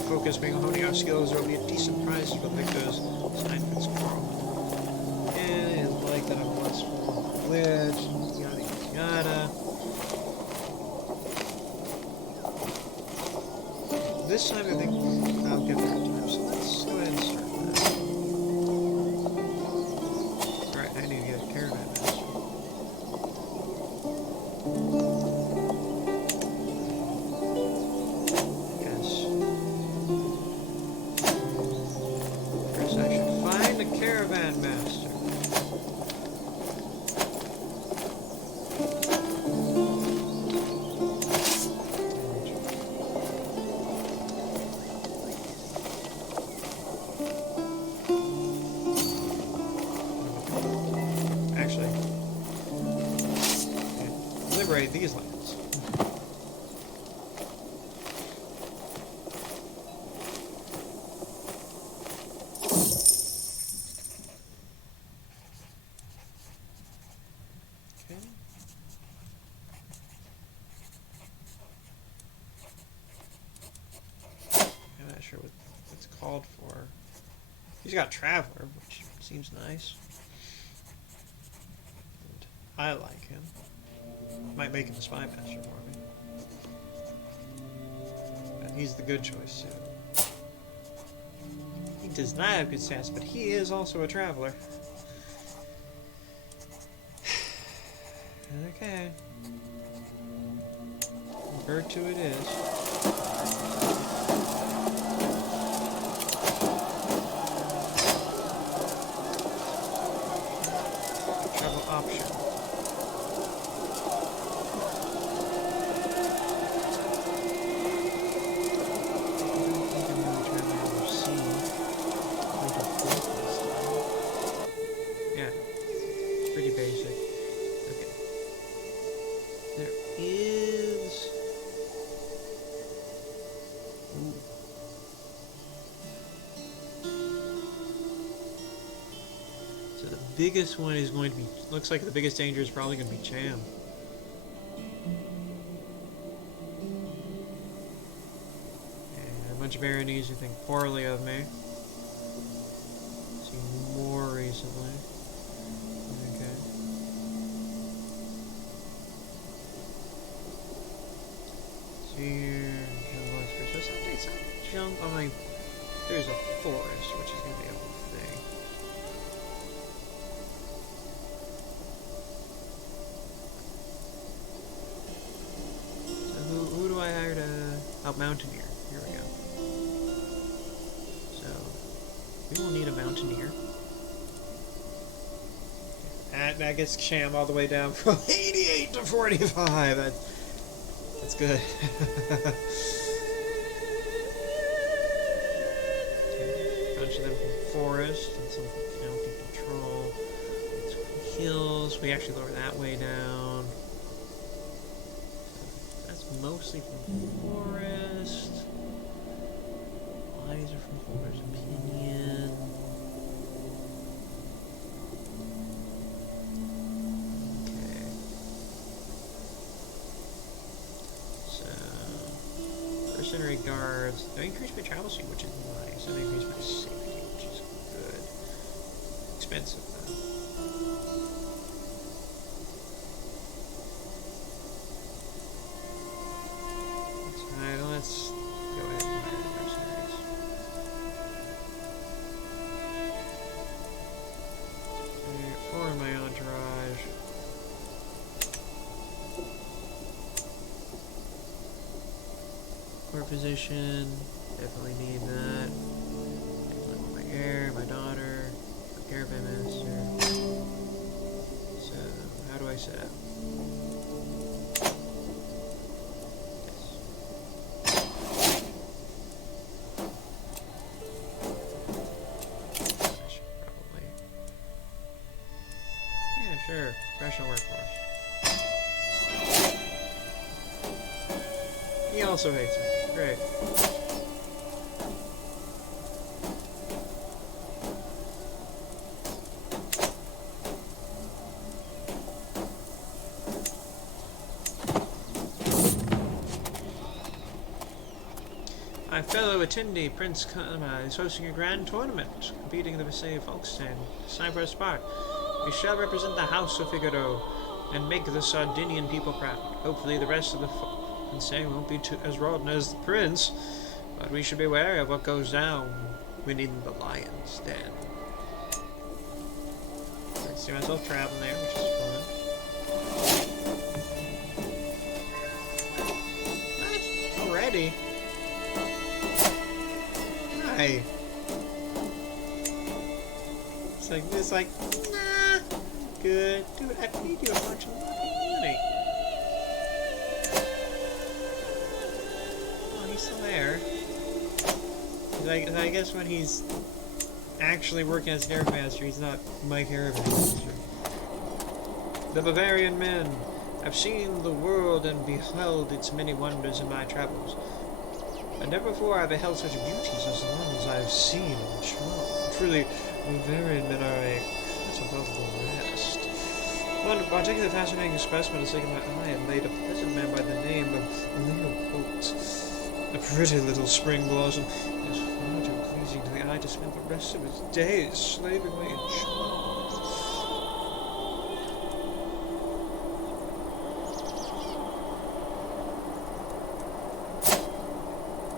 Focus being on honing our skills, there will be a decent prize for victors. Signed Fitz Quarrel. And it's like that I'm less for glitch, yada yada. This time I think I'll get there in time, so let's go ahead and start that. Alright, I need to get a caravan master. Caravan master. Actually, liberate these lands. What's called for. He's got Traveler, which seems nice. And I like him. Might make him a spy master for me. And he's the good choice too. He does not have good stats, but he is also a Traveler. Okay. Bird to it is. Option. Yeah, it's pretty basic. Okay. There is... Ooh. So the biggest one is going to be... Looks like the biggest danger is probably going to be Cham. And a bunch of baronies who think poorly of me. See more recently. Okay. See here. It's not junk. Oh my. There's a forest, which is going to be a whole thing. Who do I hire to... Oh, Mountaineer. Here we go. So, we will need a Mountaineer. And that gets Cham all the way down from 88 to 45. That's good. forest and some can control. Hills. We actually lower that way down. That's mostly from forest. Bodies are from holder's opinion. Okay. So, mercenary guards. They increase my travel speed, which is nice. They increase my safety, which is good. Expensive though. Let's go ahead and hire the mercenaries. Okay, 4 in my entourage. Court position, definitely need that. My heir, my daughter, my caravan master. So, how do I set up? Sure, professional workforce. He also hates me. Great. My fellow attendee, Prince Kama, is hosting a grand tournament, competing in the vicinity of Folkestone. It's time for a spark. We shall represent the House of Figaro and make the Sardinian people proud. Hopefully the rest of the insane won't be as rotten as the prince, but we should be wary of what goes down within the Lion's Den. I see myself traveling there, which is fun. Nice. Already? Hi. It's like, nah, good. Dude, I paid you a bunch of money. Oh, he's still there. I guess when he's actually working as caravan master, he's not my caravan master. The Bavarian men. I've seen the world and beheld its many wonders in my travels. But never before have I beheld such beauties as the ones I've seen in Charm. Truly, Bavarian men are a cut above the rest. One particularly fascinating specimen has taken my eye and laid a peasant man by the name of Leopold. A pretty little spring blossom. It is far too pleasing to the eye to spend the rest of his days slaving away in Charm.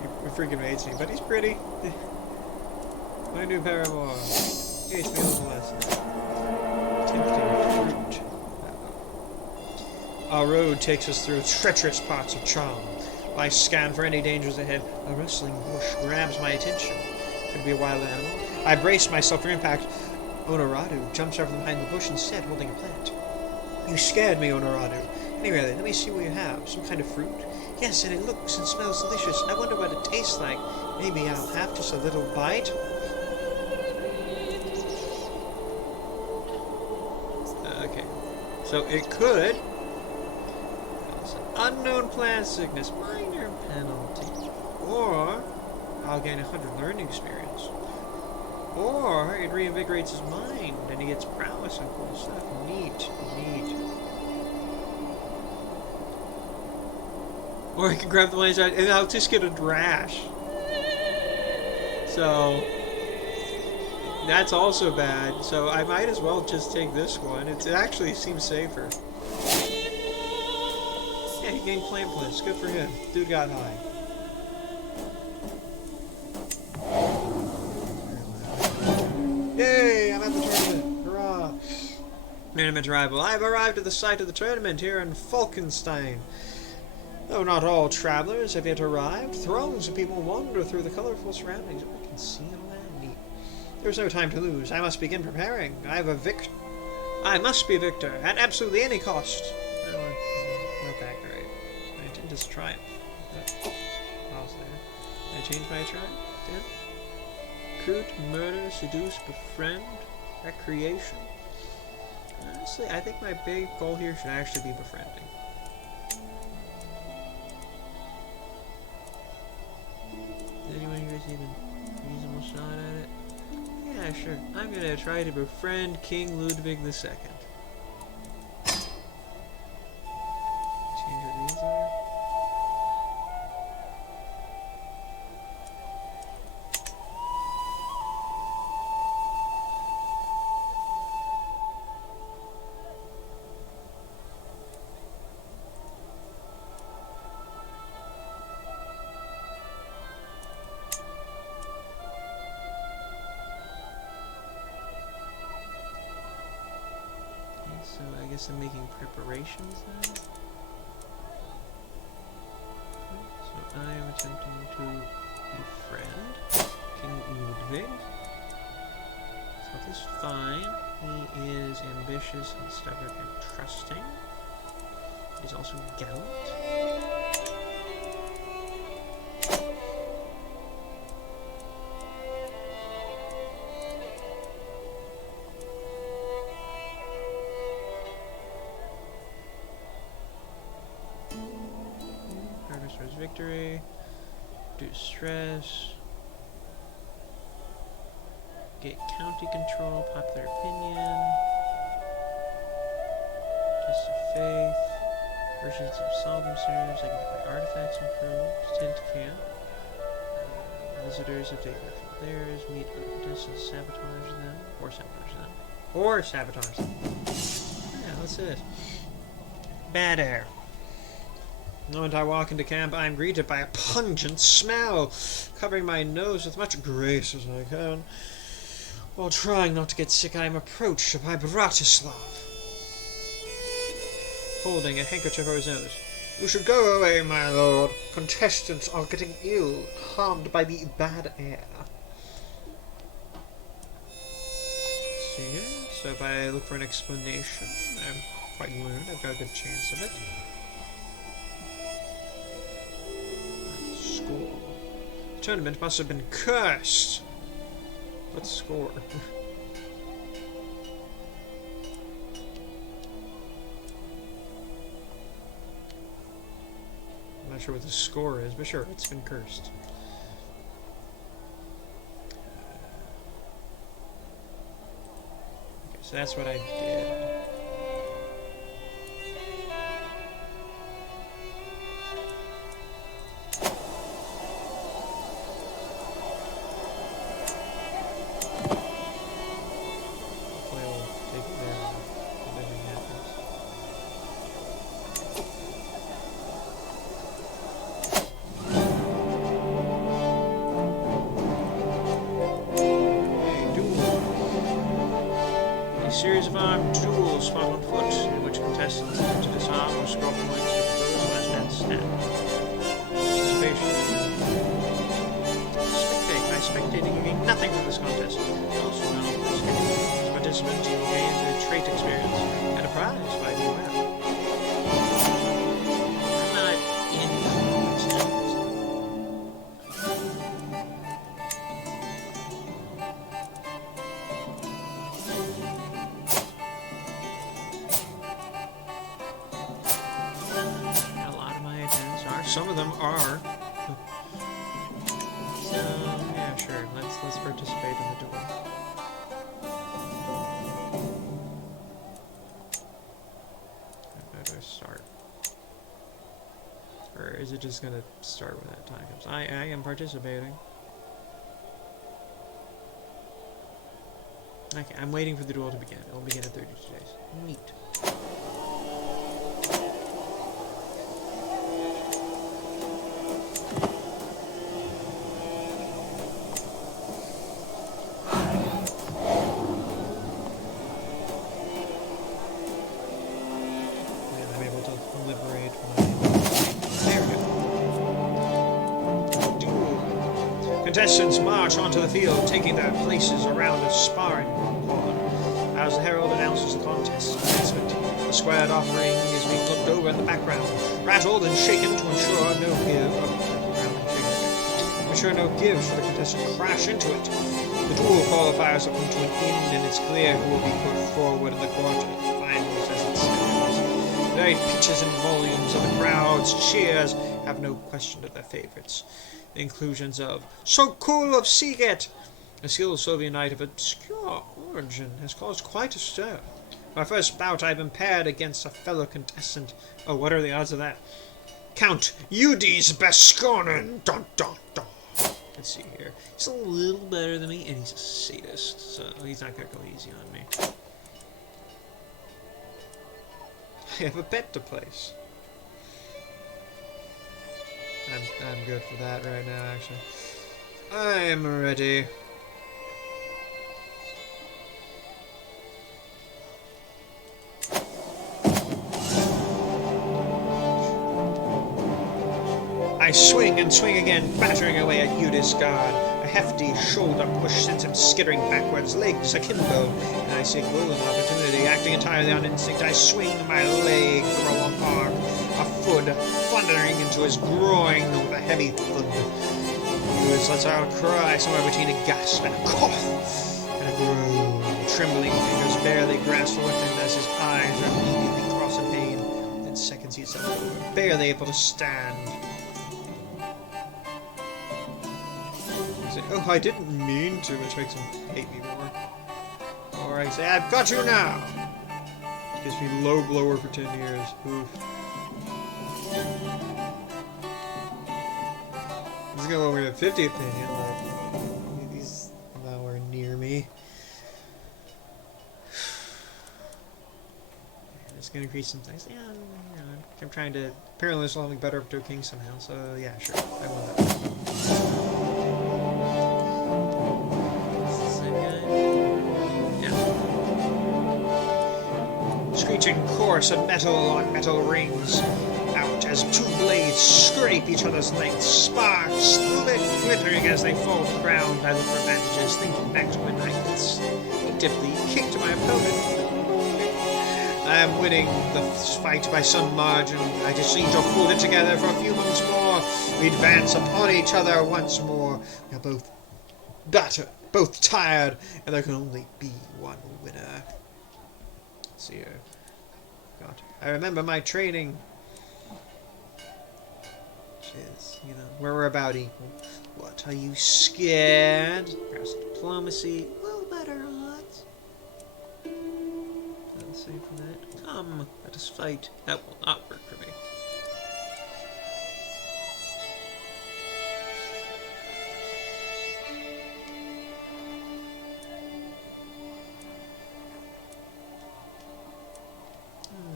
He freaking hates me, but he's pretty. My new paramour. Hates me a little less. Tempting fruit. Our road takes us through treacherous parts of Charm. While I scan for any dangers ahead, a rustling bush grabs my attention. Could be a wild animal. I brace myself for impact. Honoradu jumps out from behind the bush instead, holding a plant. You scared me, Honoradu. Anyway, let me see what you have. Some kind of fruit? Yes, and it looks and smells delicious. I wonder what it tastes like. Maybe I'll have just a little bite? Okay. So it could cause an unknown plant sickness, minor penalty. Or I'll gain 100 learning experience. Or it reinvigorates his mind and he gets prowess and cool stuff. Neat. Or I can grab the lines out and I'll just get a drash. So that's also bad. So I might as well just take this one. It actually seems safer. Yeah, he gained plant bliss. Good for him. Dude got high. Yay! I'm at the tournament. Hurrah! Tournament arrival. I've arrived at the site of the tournament here in Falkenstein. Though not all travelers have yet arrived, throngs of people wander through the colorful surroundings. I can see a land neat. There's no time to lose. I must begin preparing. I must be victor at absolutely any cost. No, not that great. I intend to triumph. Pause there. Did I change my triumph? Yeah. recruit, murder, seduce, befriend, recreation. Honestly, I think my big goal here should actually be befriending. Does anyone here see a reasonable shot at it? Yeah, sure. I'm gonna try to befriend King Ludwig II. Change what these are. So I guess I'm making preparations then. So I am attempting to befriend King Ludwig. So this is fine. He is ambitious and stubborn and trusting. He's also gallant. Victory, reduce stress, get county control, popular opinion, test of faith, versions of solemn serves, I can get my artifacts improved, tint camp, visitors if they are from theirs, meet contestants, sabotage them, or sabotage them. Yeah, that's it. Bad air. The moment I walk into camp, I am greeted by a pungent smell, covering my nose with much grace as I can. While trying not to get sick, I am approached by Bratislav, holding a handkerchief over his nose. You should go away, my lord. Contestants are getting ill, harmed by the bad air. Let's see here. So if I look for an explanation, I'm quite learned. I've got a good chance of it. The tournament must have been cursed. Let's score. I'm not sure what the score is, but sure, it's been cursed. Okay, so that's what I did. Series of armed duels fought on foot, in which contestants attempt to disarm or score points with those last man stand. Participation. Spectate. By spectating, you gain nothing from this contest. Also, as participants, you will gain the trait experience and a prize by doing well. I'm not in contest. Some of them are. So yeah, sure. Let's participate in the duel. How do I start? Or is it just gonna start when that time comes? I am participating. Okay, I'm waiting for the duel to begin. It will begin in 32 days. Neat. Contestants march onto the field, taking their places around a sparring corner. As the herald announces the contest commencement, the squared-off ring is being looked over in the background, rattled and shaken to ensure no give of which sure no gives for the contestant to crash into it. The duel qualifiers have come to an end, and it's clear who will be put forward in the quarterfinals as it stands. The very pitches and volumes of the crowd's cheers have no question of their favorites. The inclusions of Sokol of Siget, a skilled Soviet knight of obscure origin, has caused quite a stir. My first bout I've been paired against a fellow contestant. Oh, what are the odds of that? Count Udis Beskonen. Dun dun dun. Let's see here. He's a little better than me, and he's a sadist, so he's not gonna go easy on me. I have a bet to place. I'm good for that right now, actually. I'm ready. I swing and swing again, battering away at Udis' guard. A hefty shoulder push sends him skittering backwards, legs akimbo, and I see a golden opportunity. Acting entirely on instinct, I swing my leg from a mark, a foot thundering into his groin with a heavy thud. Udis lets out a cry somewhere between a gasp and a cough and a groan. Trembling fingers barely grasp the weapon as his eyes are immediately crossed in pain. Within seconds he's barely able to stand. Oh, I didn't mean to, which makes him hate me more. Or I say, I've got you now! Gives me low blower for 10 years. Oof. This is gonna lower to 50 opinion, but he's nowhere near me. It's gonna increase some things. Yeah, I'm trying to. Apparently, there's something better up to a king somehow, so yeah, sure. I want that. Screeching chorus of metal on metal rings out as two blades scrape each other's lengths. Sparks split glittering as they fall to the ground. I look for advantages, thinking back to when I instinctively kicked my opponent. I am winning the fight by some margin. I just need to hold it together for a few moments more. We advance upon each other once more. We are both battered, both tired, and there can only be one winner. Let's see here. God, I remember my training. Which is, where we're about equal. What, are you scared? Perhaps diplomacy. A little better odds. Let's see for that. Come, let us fight. That will not work for me.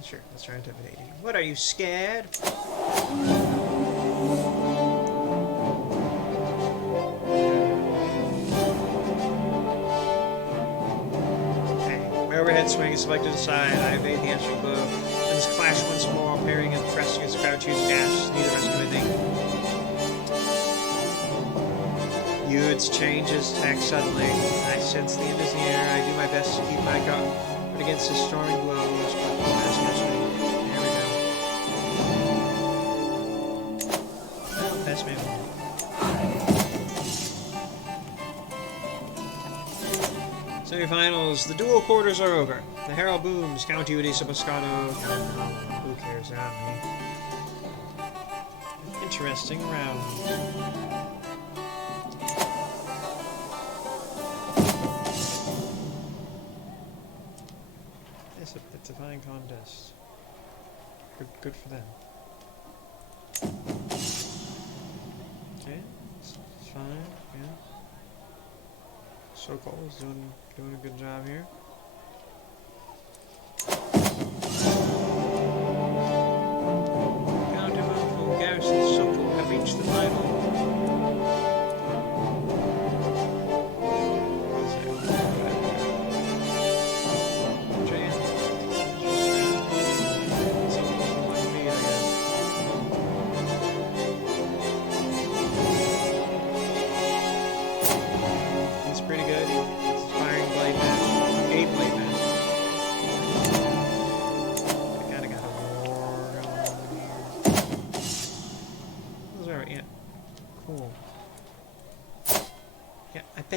Sure, let's try intimidating. What, are you scared? My overhead swing is selected aside. I evade the answering blow. Let's clash once more, parrying and thrusting as the crowd chooses gas. Neither rescue anything. Yude's changes tack suddenly. I sense the end is near. I do my best to keep my guard against his storming blows, but here we go. Well, best man. Semifinals. The duel quarters are over. The herald booms. Count Udis Beskonen. Who cares? Not me. Interesting round. It's a fine contest. Good for them. Okay, it's fine. Yeah. Sokol is doing a good job here. Count Emanuel Garrison Sokol have reached the final.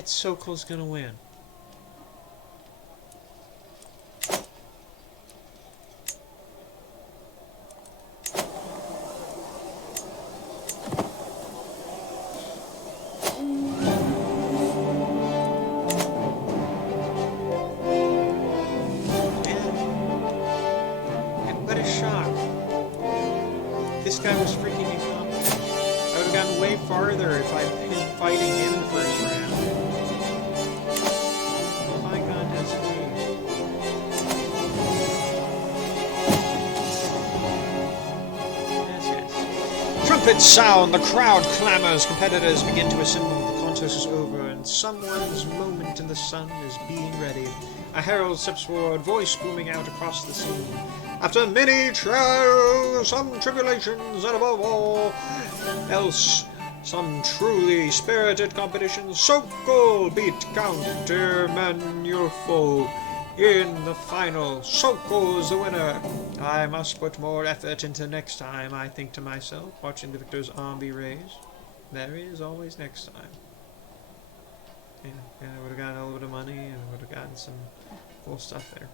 bet Sokol's gonna win. This guy was freaking incompetent. I would have gotten way farther if I'd been fighting him first round. My god, that's me. Yes. Trumpets sound, the crowd clamors, competitors begin to assemble, the contest is over, and someone's moment in the sun is being readied. A herald steps forward, voice booming out across the scene. After many trials, some tribulations, and above all else, some truly spirited competitions, Sokol beat Counter Manulfo in the final. Sokol is the winner. I must put more effort into next time, I think to myself, watching the victor's arm be raised. There is always next time. Yeah, I would have gotten a little bit of money, and I would have gotten some cool stuff there.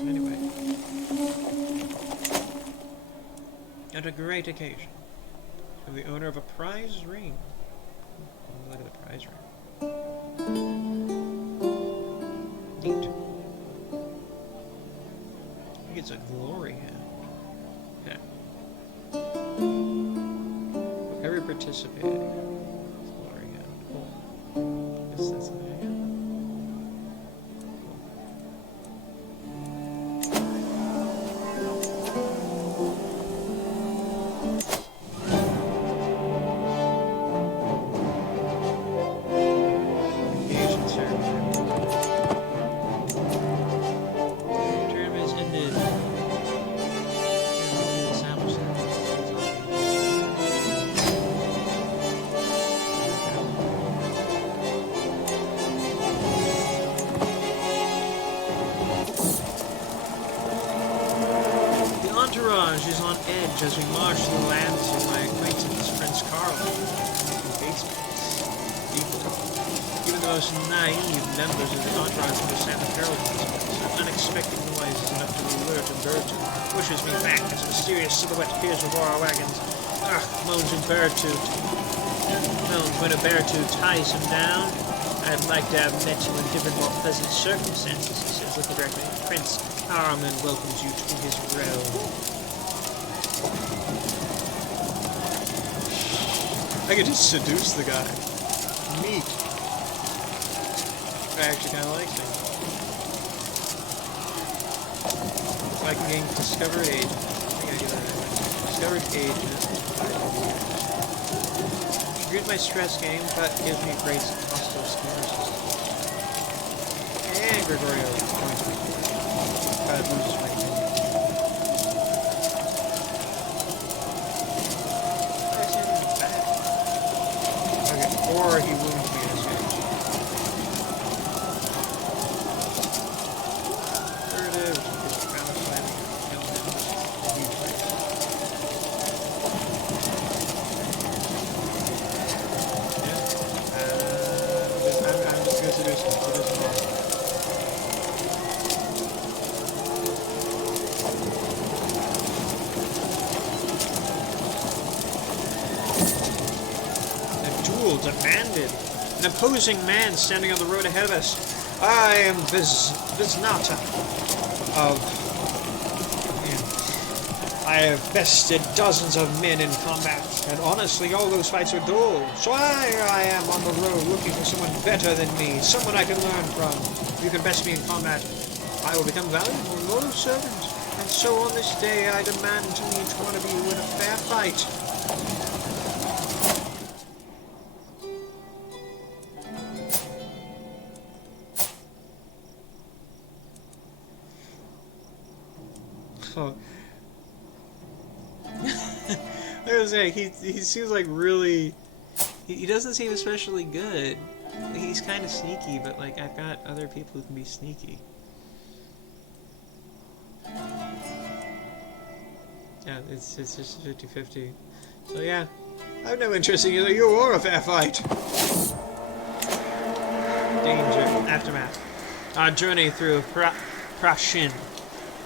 Anyway, at a great occasion, to the owner of a prize ring. Oh, look at the prize ring. Neat. I think it's a glory hand. Yeah. Whoever participated. Glory hand. Cool. Guess that's what I am. Is on edge as we march through the lands of my acquaintance, Prince Carl. Even the most naive members of the entourage understand the peril of this place. An unexpected noise is enough to alert a bird to pushes me back as a mysterious silhouette appears before our wagons. Ah, moans in Beartooth. Moans when a Beartooth ties him down. I'd like to have met you in different, more pleasant circumstances, he says, looking directly at Prince Harman welcomes you to his realm. I could just seduce the guy. Neat. I actually kind of like things. If I can gain discovered age. I think I do that right. Discovered age. Reduce my stress game, but gives me great hostile skill resistance. And Gregorio joins me. Loses my game. Or he wounds me in his face. There it is. It's balance landing. Yeah. I'm just going to seduce him. Demanded. An opposing man standing on the road ahead of us. I am Visnata of... I have bested dozens of men in combat, and honestly all those fights are dull. So I am on the road looking for someone better than me, someone I can learn from. You can best me in combat. I will become valuable and loyal servant. And so on this day I demand to meet one of you in a fair fight. Oh. I was saying, he seems like really... He doesn't seem especially good. He's kind of sneaky, but like, I've got other people who can be sneaky. Yeah, it's just 50-50. So yeah, I've no interest in either you or a fair fight. Danger. Aftermath. Our journey through Prashin,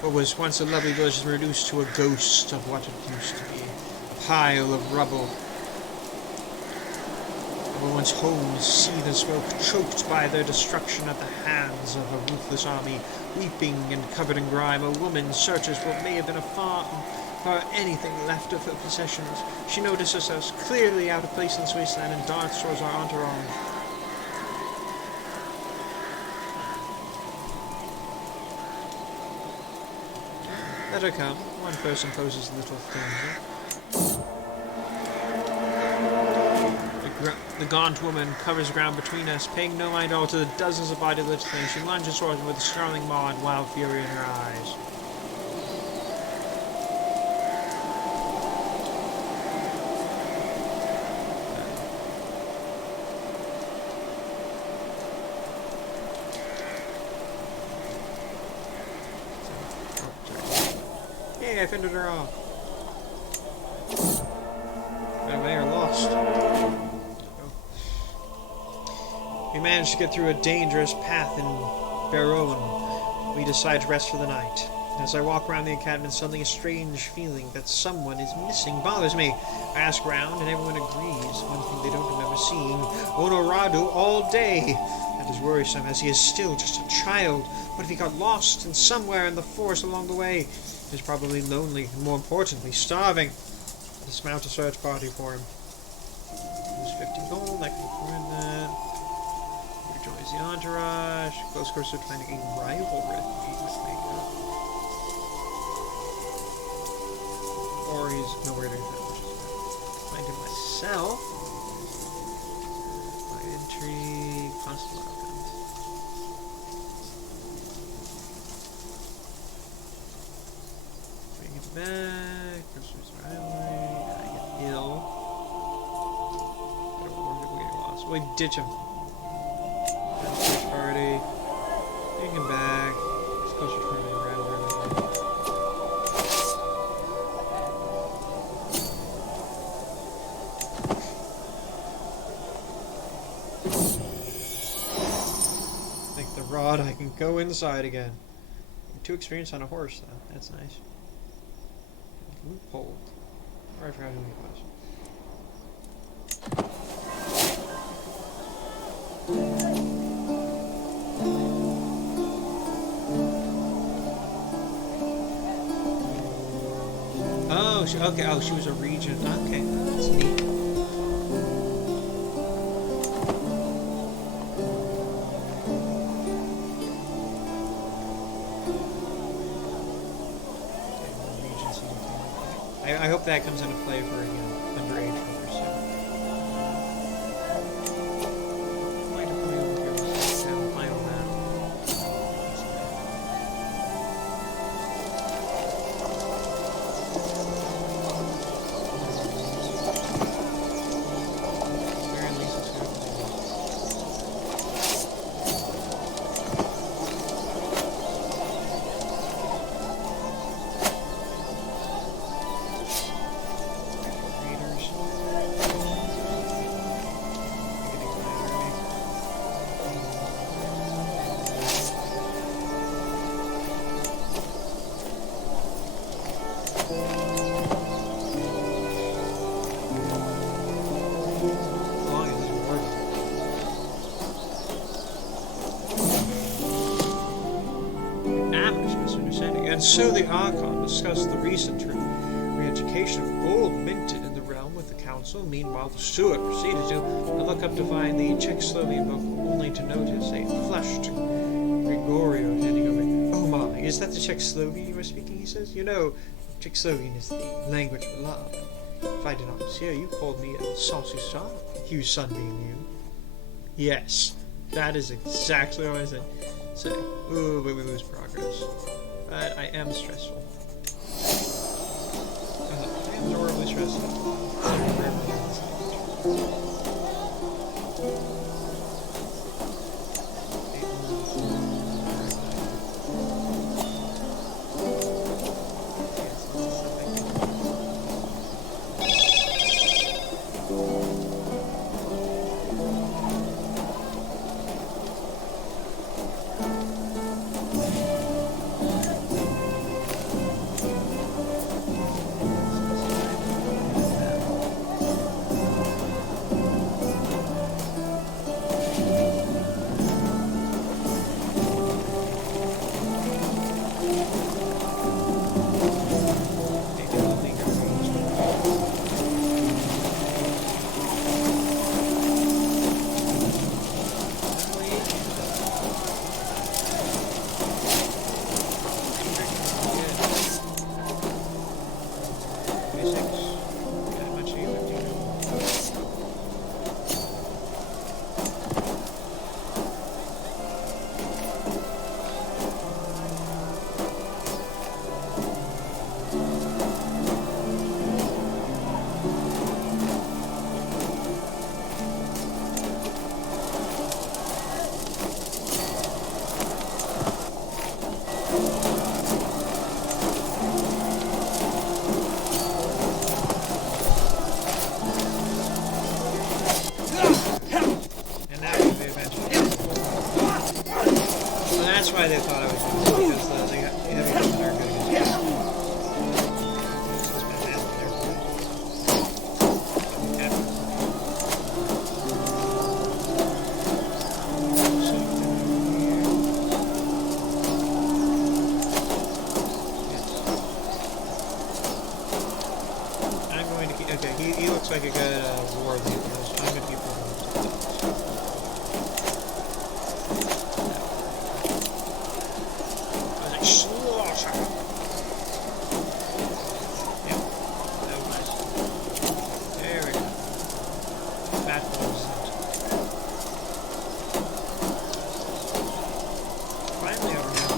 what was once a lovely village, is reduced to a ghost of what it used to be. A pile of rubble. Everyone's homes seethe in smoke, choked by their destruction at the hands of a ruthless army. Weeping and covered in grime, a woman searches for what may have been a farm for anything left of her possessions. She notices herself clearly out of place in this wasteland and darts towards our entourage. Let her come. One person poses little danger. The gaunt woman covers the ground between us, paying no mind at all to the dozens of body lit flames. She lunges towards me with a snarling maw and wild fury in her eyes. Hey, I fended her off. I may have lost. We managed to get through a dangerous path in Baron. We decide to rest for the night. As I walk around the encampment, suddenly a strange feeling that someone is missing bothers me. I ask around, and everyone agrees. One thing they don't remember seeing Honorado all day. That is worrisome, as he is still just a child. What if he got lost and somewhere in the forest along the way? He's probably lonely, and more importantly, starving. Let's mount a search party for him. There's 50 gold, I can afford that. Joins the entourage. Close course of finding a rival with me. Or he's nowhere to be found. Find him myself. My entry. Constant outcomes. Bring it back. Groceries rivalry. I get ill. I don't know where we lost. We ditch him. Party. Bring him back. It's closer to me around there. Like the rod, I can go inside again. I'm too experienced on a horse, though. That's nice. Loophole. I forgot who he was. Oh, okay. Oh, she was a regent. Okay, that's neat. I hope that comes into play for underage voters soon. Might have come over here with the final map. And so the Archon discussed the recent re-education of gold minted in the realm with the council. Meanwhile, the steward proceeded to look up to find the Czechoslovakian book, only to notice a flushed Gregorio handing over. Oh my, is that the Czechoslovakian you were speaking, he says? You know, Czechoslovakian is the language of love. If I did not hear you called me a saucy star, you sunbeam you. Yes, that is exactly what I said. Say, ooh, we lose progress. But I am stressful. I am horribly stressful. why they thought I was going to, because they have a are good against me. He looks like a good war leader, so I'm going to keep him. Slaughter! Yep, that was nice. There we go. Fat balls. Finally over here.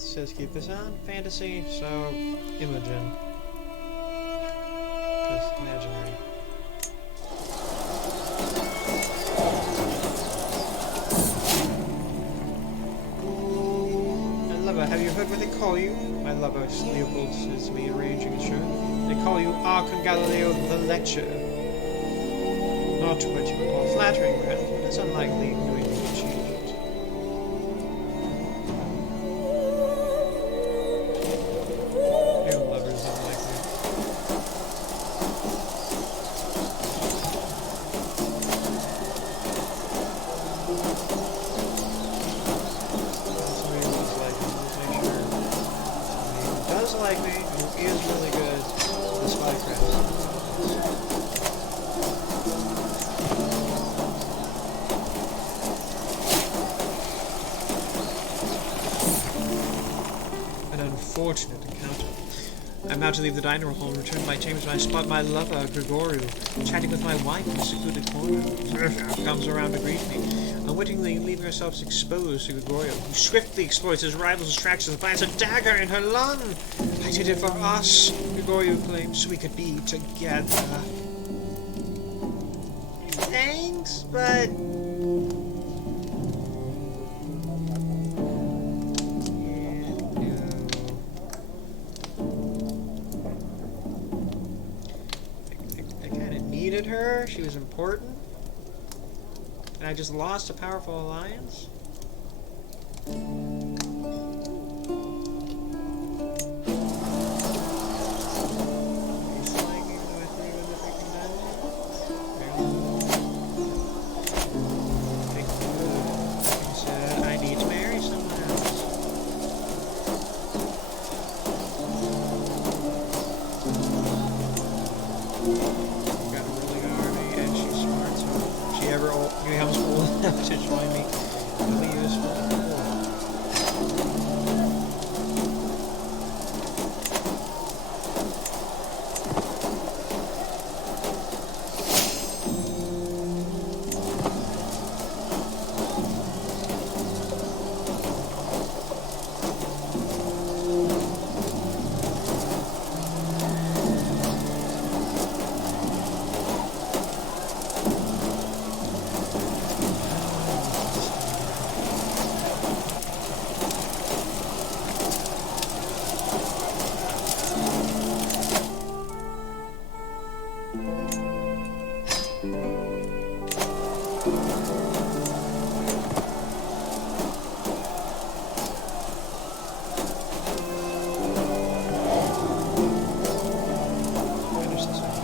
Says keep this on. Fantasy, so Imogen. Because imaginary. My lover, have you heard what they call you? My lover, Leopold says to me, arranging a shirt. They call you Archon Galileo the Lecher. Not what you would call flattering, perhaps, but it's unlikely knowing you achieve it. Like me, who is really good at spycraft. An unfortunate encounter. I'm about to leave the dining hall and return to my chambers when I spot my lover, Gregorio, chatting with my wife in a secluded corner. Zerfa comes around to greet me, unwittingly leaving herself exposed to Gregorio, who swiftly exploits his rival's distractions and plants a dagger in her lung. I did it for us, Gregorio claims, so we could be together. Thanks, but... I kind of needed her, she was important, and I just lost a powerful alliance. To join me. Really useful. Finish this one.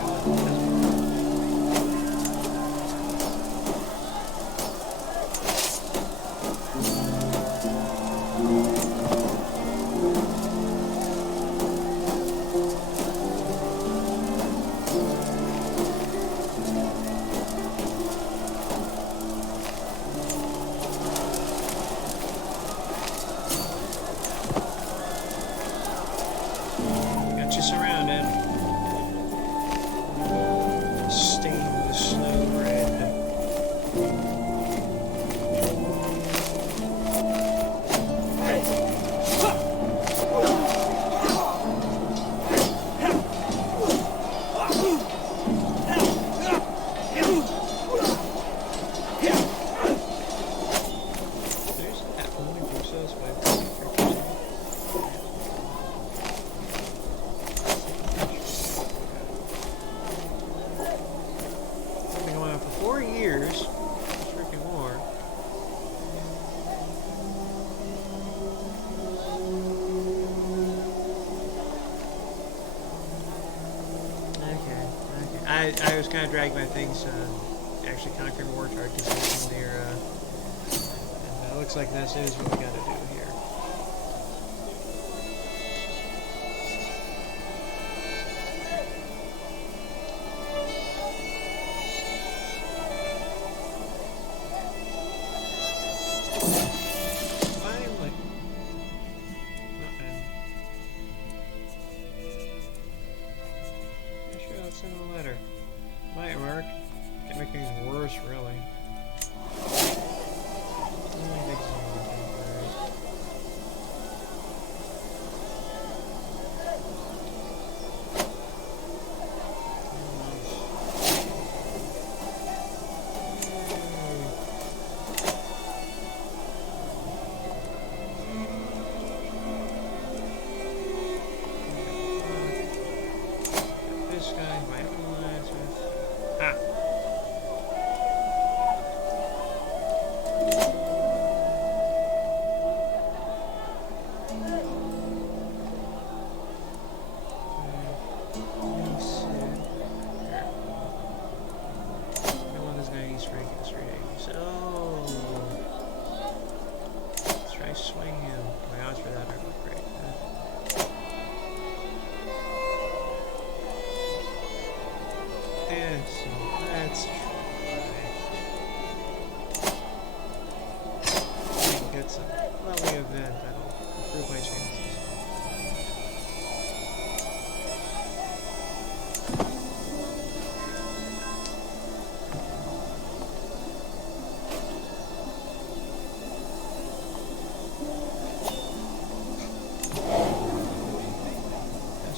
Got you surrounded. Stained with snow red. There's that only Crusaders by been going on for 4 years. Freaking war. Okay. I was kind of dragged by things actually conquering Wartard because it was near. And it looks like this is what we got to do here. Finally. Yeah, sure, let's send him a letter. Might work. Can't make things worse, really. This guy, my alliance with. Ah! Swing him. My odds for that are not great. Let's try. Get some lovely event that'll improve my chances.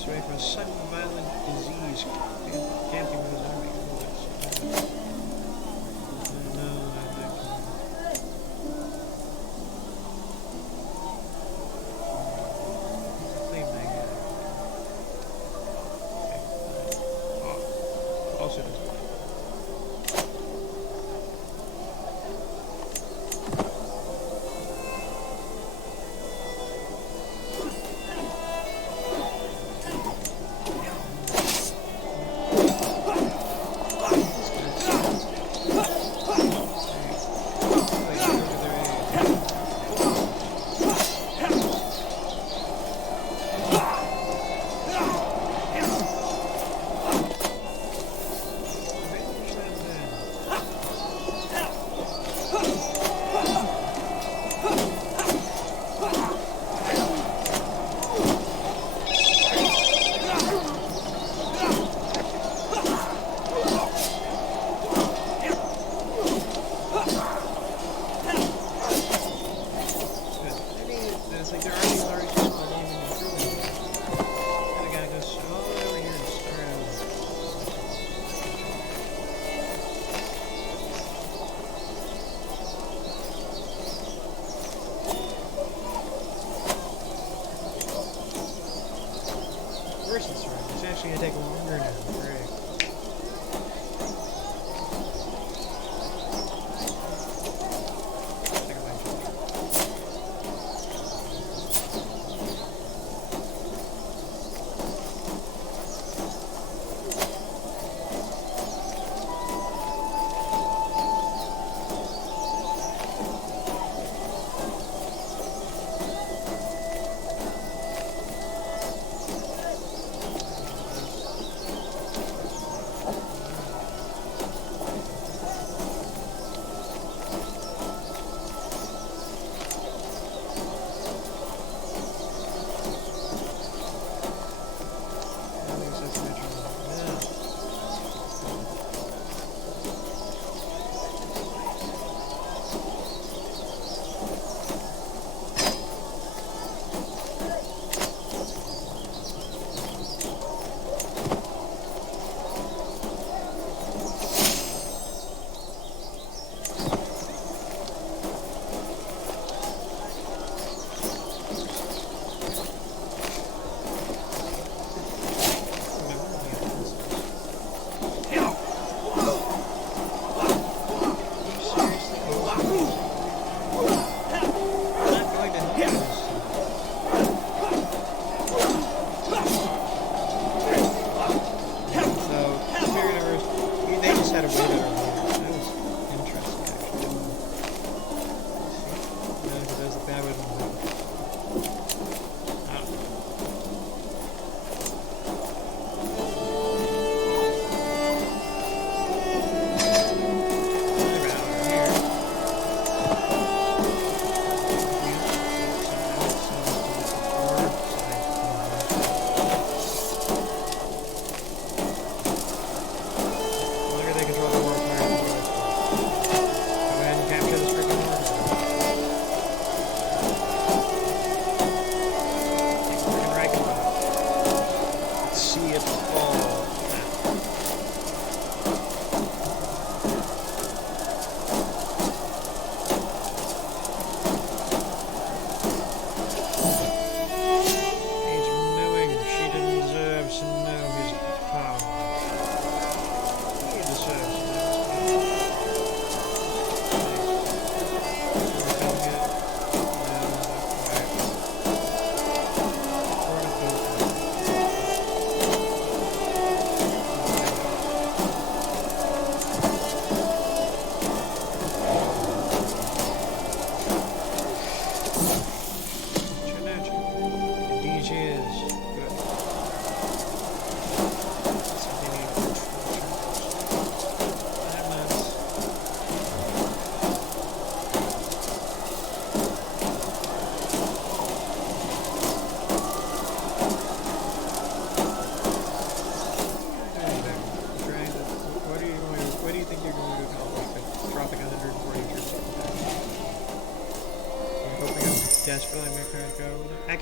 Away from a sudden violent disease camping with his army. No, flame magnet. Okay. Also does that. It's actually gonna take longer now. Great.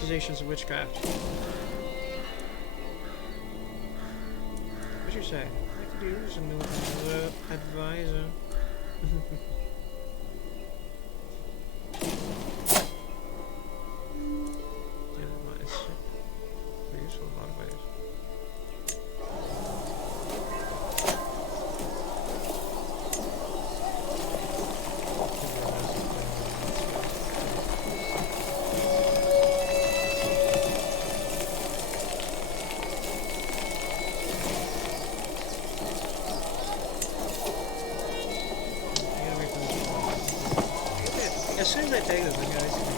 accusations of witchcraft. What'd you say? I could use a new advisor. Yeah, it's very useful in a lot of ways. As soon as I take this, I gotta see the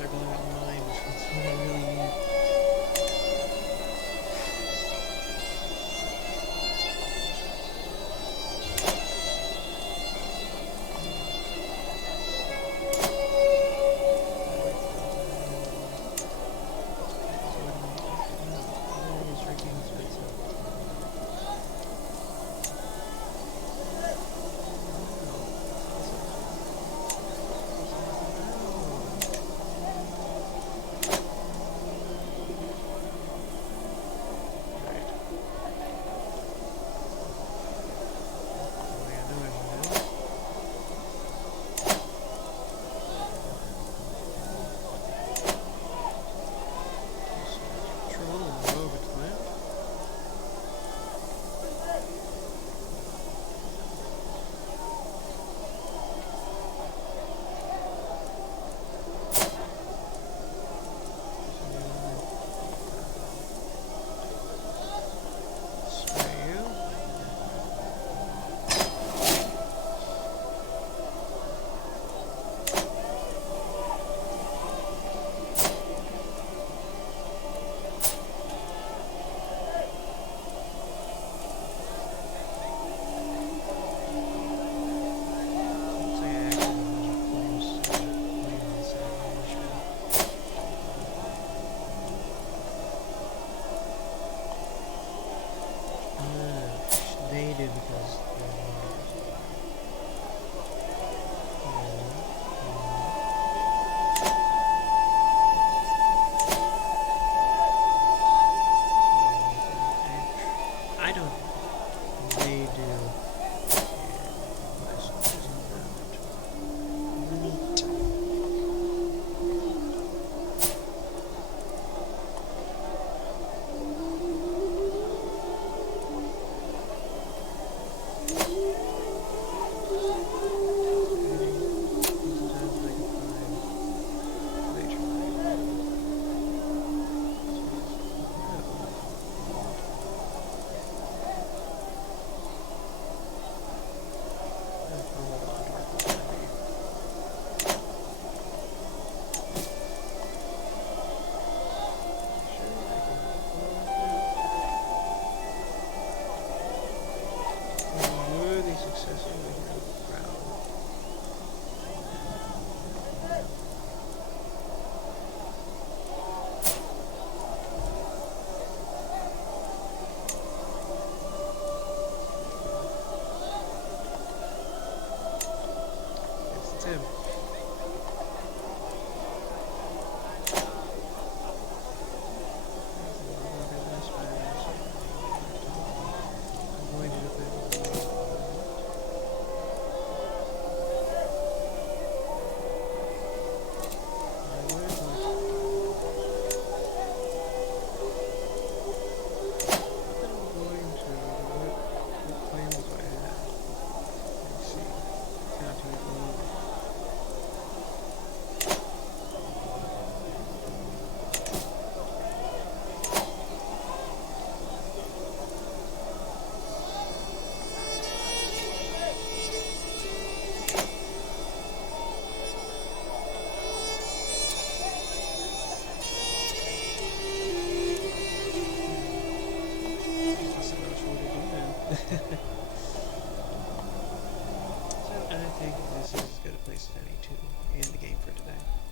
circling online is what I really need. do neat. Tim. So I think this is as good a place as any to end the game for today.